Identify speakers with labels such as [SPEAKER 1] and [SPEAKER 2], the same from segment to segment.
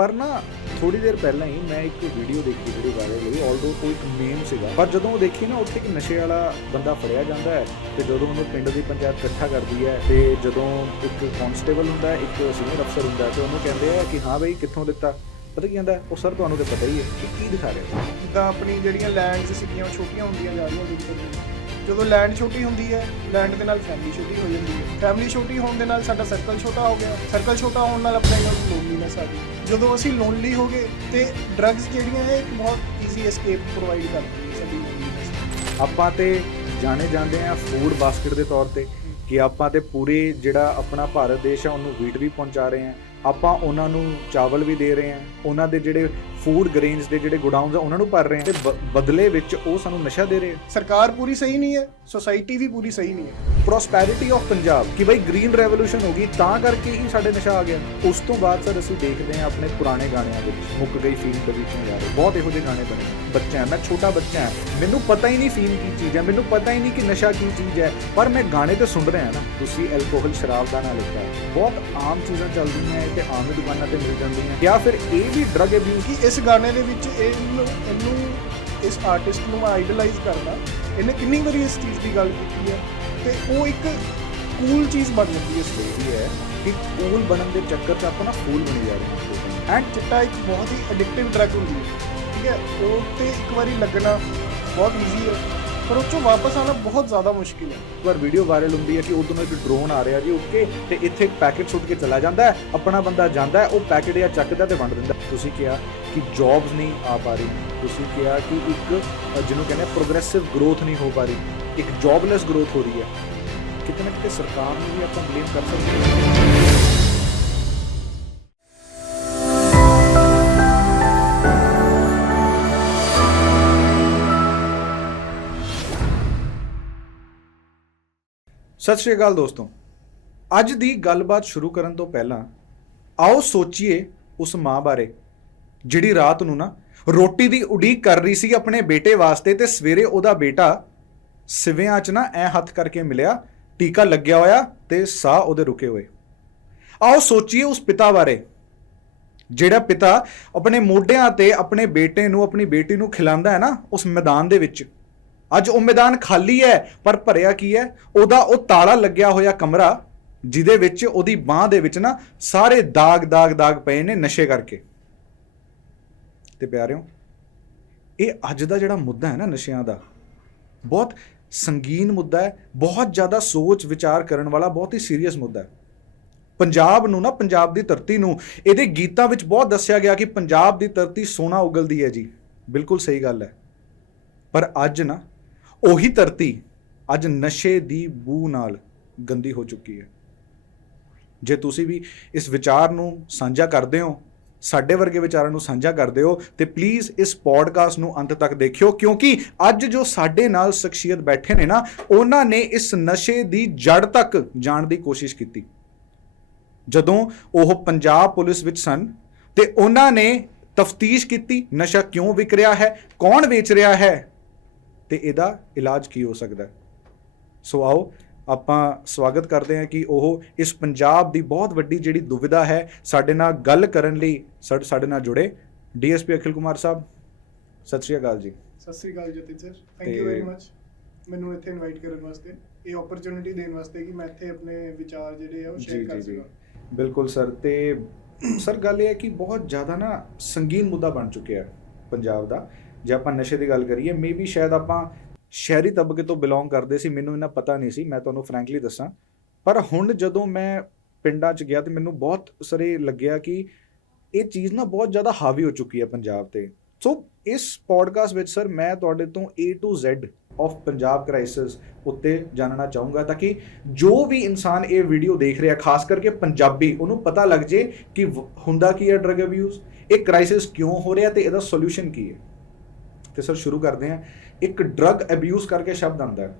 [SPEAKER 1] ਪਰ ਨਾ ਥੋੜੀ ਦੇਰ ਪਹਿਲਾਂ ਹੀ ਮੈਂ ਇੱਕ ਵੀਡੀਓ ਦੇਖੀ ਜਿਹੜੀ ਵਾਇਰਲ ਹੋਈ ਆਲਦੋ ਕੋਈ ਇੱਕ ਮੇਮ ਸੀਗਾ। ਪਰ ਜਦੋਂ ਉਹ ਦੇਖੀ ਨਾ, ਉੱਥੇ ਇੱਕ ਨਸ਼ੇ ਵਾਲਾ ਬੰਦਾ ਫੜਿਆ ਜਾਂਦਾ ਹੈ ਤੇ ਜਦੋਂ ਉਹਨੂੰ ਪਿੰਡ ਦੀ ਪੰਚਾਇਤ ਇਕੱਠਾ ਕਰਦੀ ਹੈ ਤੇ ਜਦੋਂ ਇੱਕ ਕਨਸਟੇਬਲ ਹੁੰਦਾ, ਇੱਕ ਸੀਨੀਅਰ ਅਫਸਰ ਹੁੰਦਾ ਹੈ ਤੇ ਉਹਨੂੰ ਕਹਿੰਦੇ ਆ ਕਿ ਹਾਂ ਬਈ, ਕਿੱਥੋਂ ਦਿੱਤਾ ਪਤਾ ਕੀ ਕਹਿੰਦਾ ਉਹ ਸਰ ਤੁਹਾਨੂੰ ਤੇ ਪਤਾ ਹੀ ਹੈ ਕਿ ਕੀ ਦਿਖਾ ਰਿਹਾ।
[SPEAKER 2] ਤਾਂ ਆਪਣੀ ਜਿਹੜੀਆਂ ਲੈਂਡਸ ਸੀਗੀਆਂ, ਉਹ ਛੋਟੀਆਂ ਹੁੰਦੀਆਂ ਜਾ ਰਹੀਆਂ ਜਦੋਂ ਲੈਂਡ ਛੋਟੀ ਹੁੰਦੀ ਹੈ ਲੈਂਡ ਦੇ ਨਾਲ ਫੈਮਿਲੀ ਛੋਟੀ ਹੋ ਜਾਂਦੀ ਹੈ। ਫੈਮਿਲੀ ਛੋਟੀ ਹੋਣ ਦੇ ਨਾਲ ਸਾਡਾ ਸਰਕਲ ਛੋਟਾ ਹੋ ਗਿਆ। ਸਰਕਲ ਛੋਟਾ ਹੋਣ ਨਾਲ ਆਪਣੇ ਨਾਲ ਲੋਨਲੀਨੈਸ ਆ ਗਈ ਜਦੋਂ ਅਸੀਂ ਲੋਨਲੀ ਹੋ ਗਏ, ਤੇ ਡਰੱਗਸ ਜਿਹੜੀਆਂ ਹੈ ਇੱਕ ਬਹੁਤ ਈਜ਼ੀ ਐਸਕੇਪ ਪ੍ਰੋਵਾਈਡ ਕਰਦੀ ਹੈ ਸਾਡੀ ਲੋਨਲੀਨੈਸ
[SPEAKER 1] ਆਪਾਂ ਤੇ ਜਾਣੇ ਜਾਂਦੇ ਆ ਫੂਡ ਬਾਸਕਟ ਦੇ ਤੌਰ ਤੇ, ਕਿ ਆਪਾਂ ਤੇ ਪੂਰੇ ਜਿਹੜਾ ਆਪਣਾ ਭਾਰਤ ਦੇਸ਼ ਆ, ਉਹਨੂੰ ਵੀਟ ਵੀ ਪਹੁੰਚਾ ਰਹੇ ਆ ਆਪਾਂ ਉਹਨਾਂ ਨੂੰ ਚਾਵਲ ਵੀ ਦੇ ਰਹੇ ਆ ਉਹਨਾਂ ਦੇ ਜਿਹੜੇ ਫੂਡ ਗ੍ਰੇਨਸ ਦੇ ਜਿਹੜੇ ਗੋਡਾਊਨਸ ਆ ਉਹਨਾਂ ਨੂੰ ਭਰ ਰਹੇ ਆ ਤੇ ਬਦਲੇ ਵਿੱਚ ਉਹ ਸਾਨੂੰ ਨਸ਼ਾ ਦੇ ਰਹੇ ਆ।
[SPEAKER 2] ਸਰਕਾਰ ਪੂਰੀ ਸਹੀ ਨਹੀਂ ਹੈ ਸੋਸਾਇਟੀ ਵੀ ਪੂਰੀ ਸਹੀ ਨਹੀਂ ਹੈ।
[SPEAKER 1] ਪ੍ਰੋਸਪੈਰਿਟੀ ਆਫ ਪੰਜਾਬ ਕਿ ਬਈ ਗ੍ਰੀਨ ਰੈਵੋਲੂਸ਼ਨ ਹੋ ਗਈ ਤਾਂ ਕਰਕੇ ਹੀ ਸਾਡੇ ਨਸ਼ਾ ਆ ਗਿਆ। ਉਸ ਤੋਂ ਬਾਅਦ ਸਰ ਅਸੀਂ ਦੇਖਦੇ ਹਾਂ ਆਪਣੇ ਪੁਰਾਣੇ ਗਾਣਿਆਂ ਦੇ ਵਿੱਚ ਮੁੱਕ ਗਈ ਫੀਮ ਬਗੀਚੋਂ ਯਾਰ ਬਹੁਤ ਇਹੋ ਜਿਹੇ ਗਾਣੇ ਬਣੇ ਬੱਚਾ ਮੈਂ ਛੋਟਾ ਬੱਚਾ ਮੈਨੂੰ ਪਤਾ ਹੀ ਨਹੀਂ ਫੀਮ ਕੀ ਚੀਜ਼ ਹੈ ਮੈਨੂੰ ਪਤਾ ਹੀ ਨਹੀਂ ਕਿ ਨਸ਼ਾ ਕੀ ਚੀਜ਼ ਹੈ। ਪਰ ਮੈਂ ਗਾਣੇ ਤੇ ਸੁਣ ਰਿਹਾ ਨਾ ਤੁਸੀਂ ਐਲਕੋਹਲ ਸ਼ਰਾਬ ਦਾ ਨਾ ਲਿਖਿਆ। ਬਹੁਤ ਆਮ ਚੀਜ਼ਾਂ ਚੱਲਦੀਆਂ ਇਹ ਤੇ ਆਮ ਦੁਕਾਨਾਂ ਤੇ ਮਿਲ ਜਾਂਦੀਆਂ। ਜਾਂ ਫਿਰ ਇਹ ਵੀ ਡਰਗ ਅਬਿਊਜ਼
[SPEAKER 2] ਕਿ ਇਸ ਗਾਣੇ ਦੇ ਵਿੱਚ ਇਹਨੂੰ ਇਹਨੂੰ, ਇਸ ਆਰਟਿਸਟ ਨੂੰ ਆਈਡਲਾਈਜ਼ ਕਰਨਾ ਇਹਨੇ ਕਿੰਨੀ ਵਾਰੀ ਇਸ ਚੀਜ਼ ਦੀ ਗੱਲ ਕੀਤੀ ਹੈ ਤੇ ਉਹ ਇੱਕ ਕੂਲ ਚੀਜ਼ ਬਣ ਜਾਂਦੀ ਹੈ ਇਸ ਲਈ
[SPEAKER 1] ਹੈ ਕਿ ਕੂਲ ਬਣਨ ਦੇ ਚੱਕਰ 'ਚ ਆਪਾਂ ਨਾ ਫੂਲ ਬਣੀ ਜਾ ਰਹੇ ਹਾਂ।
[SPEAKER 2] ਐਂਡ ਚਿੱਟਾ ਇੱਕ ਬਹੁਤ ਹੀ ਐਡਿਕਟਿਵ ਡਰਗ ਹੁੰਦੀ ਹੈ। ਠੀਕ ਹੈ, ਉਹ ਤੇ ਇੱਕ ਵਾਰੀ ਲੱਗਣਾ ਬਹੁਤ ਈਜ਼ੀ ਹੈ। ਪਰ ਉਹ ਚੋਂ ਵਾਪਸ ਆਉਣਾ ਬਹੁਤ ਜ਼ਿਆਦਾ ਮੁਸ਼ਕਿਲ ਹੈ।
[SPEAKER 1] ਇੱਕ ਵਾਰ ਵੀਡੀਓ ਵਾਇਰਲ ਹੁੰਦੀ ਹੈ ਕਿ ਉਦੋਂ ਇੱਕ ਡਰੋਨ ਆ ਰਿਹਾ ਜੀ ਉੱਠ ਕੇ ਤੇ ਇੱਥੇ ਇੱਕ ਪੈਕੇਟ ਸੁੱਟ ਕੇ ਚਲਾ ਜਾਂਦਾ ਹੈ, ਆਪਣਾ ਬੰਦਾ ਜਾਂਦਾ ਹੈ, ਉਹ ਪੈਕੇਟ ਜਾਂ ਚੱਕਦਾ ਤੇ ਵੰਡ ਦਿੰਦਾ ਤੁਸੀਂ ਕਿਹਾ ਕਿ ਜੌਬਸ ਨਹੀਂ ਆ ਪਾ ਰਹੀ, ਤੁਸੀਂ ਕਿਹਾ ਕਿ ਇੱਕ ਜਿਹਨੂੰ ਕਹਿੰਦੇ ਪ੍ਰੋਗਰੈਸਿਵ ਗਰੋਥ ਨਹੀਂ ਹੋ ਪਾ ਰਹੀ, ਇੱਕ ਜੌਬਲੈਸ ਗਰੋਥ ਹੋ ਰਹੀ ਹੈ। ਕਿਤੇ ਨਾ ਕਿਤੇ ਸਰਕਾਰ ਨੂੰ ਵੀ ਆਪਾਂ ਬਲੇਮ ਕਰ ਸਕਦੇ ਹਾਂ। ਸਤਿ ਸ਼੍ਰੀ ਅਕਾਲ ਦੋਸਤੋ। ਅੱਜ ਦੀ ਗੱਲਬਾਤ ਸ਼ੁਰੂ ਕਰਨ ਤੋਂ ਪਹਿਲਾਂ ਆਓ ਸੋਚੀਏ ਉਸ ਮਾਂ ਬਾਰੇ, ਜਿਹੜੀ ਰਾਤ ਨੂੰ ਨਾ ਰੋਟੀ ਦੀ ਉਡੀਕ ਕਰ ਰਹੀ ਸੀ ਆਪਣੇ ਬੇਟੇ ਵਾਸਤੇ ਤੇ ਸਵੇਰੇ ਉਹਦਾ ਬੇਟਾ ਸਿਵਿਆਂ 'ਚ ਨਾ ਐ ਹੱਥ ਕਰਕੇ ਮਿਲਿਆ, ਟੀਕਾ ਲੱਗਿਆ ਹੋਇਆ ਤੇ ਸਾਹ ਉਹਦੇ ਰੁਕੇ ਹੋਏ। ਆਓ ਸੋਚੀਏ ਉਸ ਪਿਤਾ ਬਾਰੇ, ਜਿਹੜਾ ਪਿਤਾ ਆਪਣੇ ਮੋਢਿਆਂ ਤੇ ਆਪਣੇ ਬੇਟੇ ਨੂੰ, ਆਪਣੀ ਬੇਟੀ ਨੂੰ ਖਿਲਾਉਂਦਾ ਹੈ ਨਾ ਉਸ ਮੈਦਾਨ ਦੇ ਵਿੱਚ। ਅੱਜ ਉਹ ਮੈਦਾਨ ਖਾਲੀ ਹੈ, ਪਰ ਭਰਿਆ ਕੀ ਹੈ? ਉਹਦਾ ਉਹ ਤਾਲਾ ਲੱਗਿਆ ਹੋਇਆ ਕਮਰਾ, ਜਿਹਦੇ ਵਿੱਚ ਉਹਦੀ ਬਾਹ ਦੇ ਵਿੱਚ ਨਾ ਸਾਰੇ ਦਾਗ ਦਾਗ ਦਾਗ ਪਏ ਨੇ ਨਸ਼ੇ ਕਰਕੇ। ਤੇ ਪਿਆਰਿਓ, ਇਹ ਅੱਜ ਦਾ ਜਿਹੜਾ ਮੁੱਦਾ ਹੈ ਨਾ ਨਸ਼ਿਆਂ ਦਾ, ਬਹੁਤ ਸੰਗੀਨ ਮੁੱਦਾ ਹੈ, ਬਹੁਤ ਜ਼ਿਆਦਾ ਸੋਚ ਵਿਚਾਰ ਕਰਨ ਵਾਲਾ ਬਹੁਤ ਹੀ ਸੀਰੀਅਸ ਮੁੱਦਾ ਹੈ। ਪੰਜਾਬ ਨੂੰ ਨਾ, ਪੰਜਾਬ ਦੀ ਧਰਤੀ ਨੂੰ, ਇਹਦੇ ਗੀਤਾਂ ਵਿੱਚ ਬਹੁਤ ਦੱਸਿਆ ਗਿਆ ਕਿ ਪੰਜਾਬ ਦੀ ਧਰਤੀ ਸੋਨਾ ਉਗਲਦੀ ਹੈ ਜੀ। ਬਿਲਕੁਲ ਸਹੀ ਗੱਲ ਹੈ। ਪਰ ਅੱਜ ਨਾ ਉਹੀ ਧਰਤੀ ਅੱਜ ਨਸ਼ੇ ਦੀ ਬੂ ਨਾਲ ਗੰਦੀ ਹੋ ਚੁੱਕੀ ਹੈ। ਜੇ ਤੁਸੀਂ ਵੀ ਇਸ ਵਿਚਾਰ ਨੂੰ ਸਾਂਝਾ ਕਰਦੇ ਹੋ, ਸਾਡੇ ਵਰਗੇ ਵਿਚਾਰਾਂ ਨੂੰ ਸਾਂਝਾ ਕਰਦੇ ਹੋ, ਤੇ ਪਲੀਜ਼ ਇਸ ਪੋਡਕਾਸਟ ਨੂੰ ਅੰਤ ਤੱਕ ਦੇਖਿਓ, ਕਿਉਂਕਿ ਅੱਜ ਜੋ ਸਾਡੇ ਨਾਲ ਸ਼ਖਸੀਅਤ ਬੈਠੇ ਨੇ ਨਾ, ਉਹਨਾਂ ਨੇ ਇਸ ਨਸ਼ੇ ਦੀ ਜੜ ਤੱਕ ਜਾਣ ਦੀ ਕੋਸ਼ਿਸ਼ ਕੀਤੀ। ਜਦੋਂ ਉਹ ਪੰਜਾਬ ਪੁਲਿਸ ਵਿੱਚ ਸਨ, ਤੇ ਉਹਨਾਂ ਨੇ ਤਫਤੀਸ਼ ਕੀਤੀ, ਨਸ਼ਾ ਕਿਉਂ ਵਿਕ ਰਿਹਾ ਹੈ, ਕੌਣ ਵੇਚ ਰਿਹਾ ਹੈ ਤੇ ਇਹਦਾ ਇਲਾਜ ਕੀ ਹੋ ਸਕਦਾ ਹੈ? ਸੋ ਆਓ ਆਪਾਂ ਸਵਾਗਤ ਕਰਦੇ ਹਾਂ ਕਿ ਉਹ ਇਸ ਪੰਜਾਬ ਦੀ ਬਹੁਤ ਵੱਡੀ ਜਿਹੜੀ ਦੁਵਿਧਾ ਹੈ ਸਾਡੇ ਨਾਲ ਗੱਲ ਕਰਨ ਲਈ ਸਾਡੇ ਨਾਲ ਜੁੜੇ ਡੀਐਸਪੀ ਅਖਿਲ ਕੁਮਾਰ ਸਾਹਿਬ। ਸਤਿ ਸ਼੍ਰੀ ਅਕਾਲ ਜੀ।
[SPEAKER 2] ਸਤਿ ਸ਼੍ਰੀ ਅਕਾਲ Jatin sir thank you very much ਮੈਨੂੰ ਇੱਥੇ ਇਨਵਾਈਟ ਕਰਨ ਵਾਸਤੇ ਇਹ ਓਪਰਚ्युनिटी ਦੇਣ ਵਾਸਤੇ ਕਿ ਮੈਂ ਇੱਥੇ ਆਪਣੇ ਵਿਚਾਰ ਜਿਹੜੇ ਆ ਉਹ ਸ਼ੇਅਰ ਕਰ ਸਕਾਂ।
[SPEAKER 1] ਬਿਲਕੁਲ ਸਰ ਤੇ ਸਰ ਗੱਲ ਇਹ ਹੈ ਕਿ ਬਹੁਤ ਜ਼ਿਆਦਾ ਨਾ ਸੰਗੀਨ ਮੁੱਦਾ ਬਣ ਚੁੱਕਿਆ ਪੰਜਾਬ ਦਾ। ਜੇ ਆਪਾਂ ਨਸ਼ੇ ਦੀ ਗੱਲ ਕਰੀਏ ਮੇਬੀ ਸ਼ਾਇਦ ਆਪਾਂ ਸ਼ਹਿਰੀ ਤਬਕੇ ਤੋਂ ਬਿਲੋਂਗ ਕਰਦੇ ਸੀ, ਮੈਨੂੰ ਇਹਨਾਂ ਪਤਾ ਨਹੀਂ ਸੀ, ਮੈਂ ਤੁਹਾਨੂੰ ਫਰੈਂਕਲੀ ਦੱਸਾਂ। ਪਰ ਹੁਣ ਜਦੋਂ ਮੈਂ ਪਿੰਡਾਂ 'ਚ ਗਿਆ ਤੇ ਮੈਨੂੰ ਬਹੁਤ ਸਰੇ ਲੱਗਿਆ ਕਿ ਇਹ ਚੀਜ਼ ਨਾ ਬਹੁਤ ਜ਼ਿਆਦਾ ਹਾਵੀ ਹੋ ਚੁੱਕੀ ਹੈ ਪੰਜਾਬ ਤੇ। ਸੋ ਇਸ ਪੋਡਕਾਸਟ ਵਿੱਚ ਸਰ ਮੈਂ ਤੁਹਾਡੇ ਤੋਂ A to Z of Punjab crisis ਉੱਤੇ ਜਾਣਨਾ ਚਾਹੂੰਗਾ ਤਾਂ ਕਿ ਜੋ ਵੀ ਇਨਸਾਨ ਇਹ ਵੀਡੀਓ ਦੇਖ ਰਿਹਾ, ਖਾਸ ਕਰਕੇ ਪੰਜਾਬੀ, ਉਹਨੂੰ ਪਤਾ ਲੱਗ ਜੇ ਕਿ ਹੁੰਦਾ ਕੀ ਹੈ ਡਰਗ ਅਬਿਊਜ਼ ਇਹ ਕ੍ਰਾਈਸਿਸ ਕਿਉਂ ਹੋ ਰਿਹਾ ਤੇ ਇਹਦਾ ਸੋਲੂਸ਼ਨ ਕੀ ਹੈ। ਤੇ ਸਰ ਸ਼ੁਰੂ ਕਰਦੇ ਹਾਂ। ਇੱਕ ਡਰੱਗ ਅਬਿਊਜ਼ ਕਰਕੇ ਸ਼ਬਦ ਆਂਦਾ ਹੈ।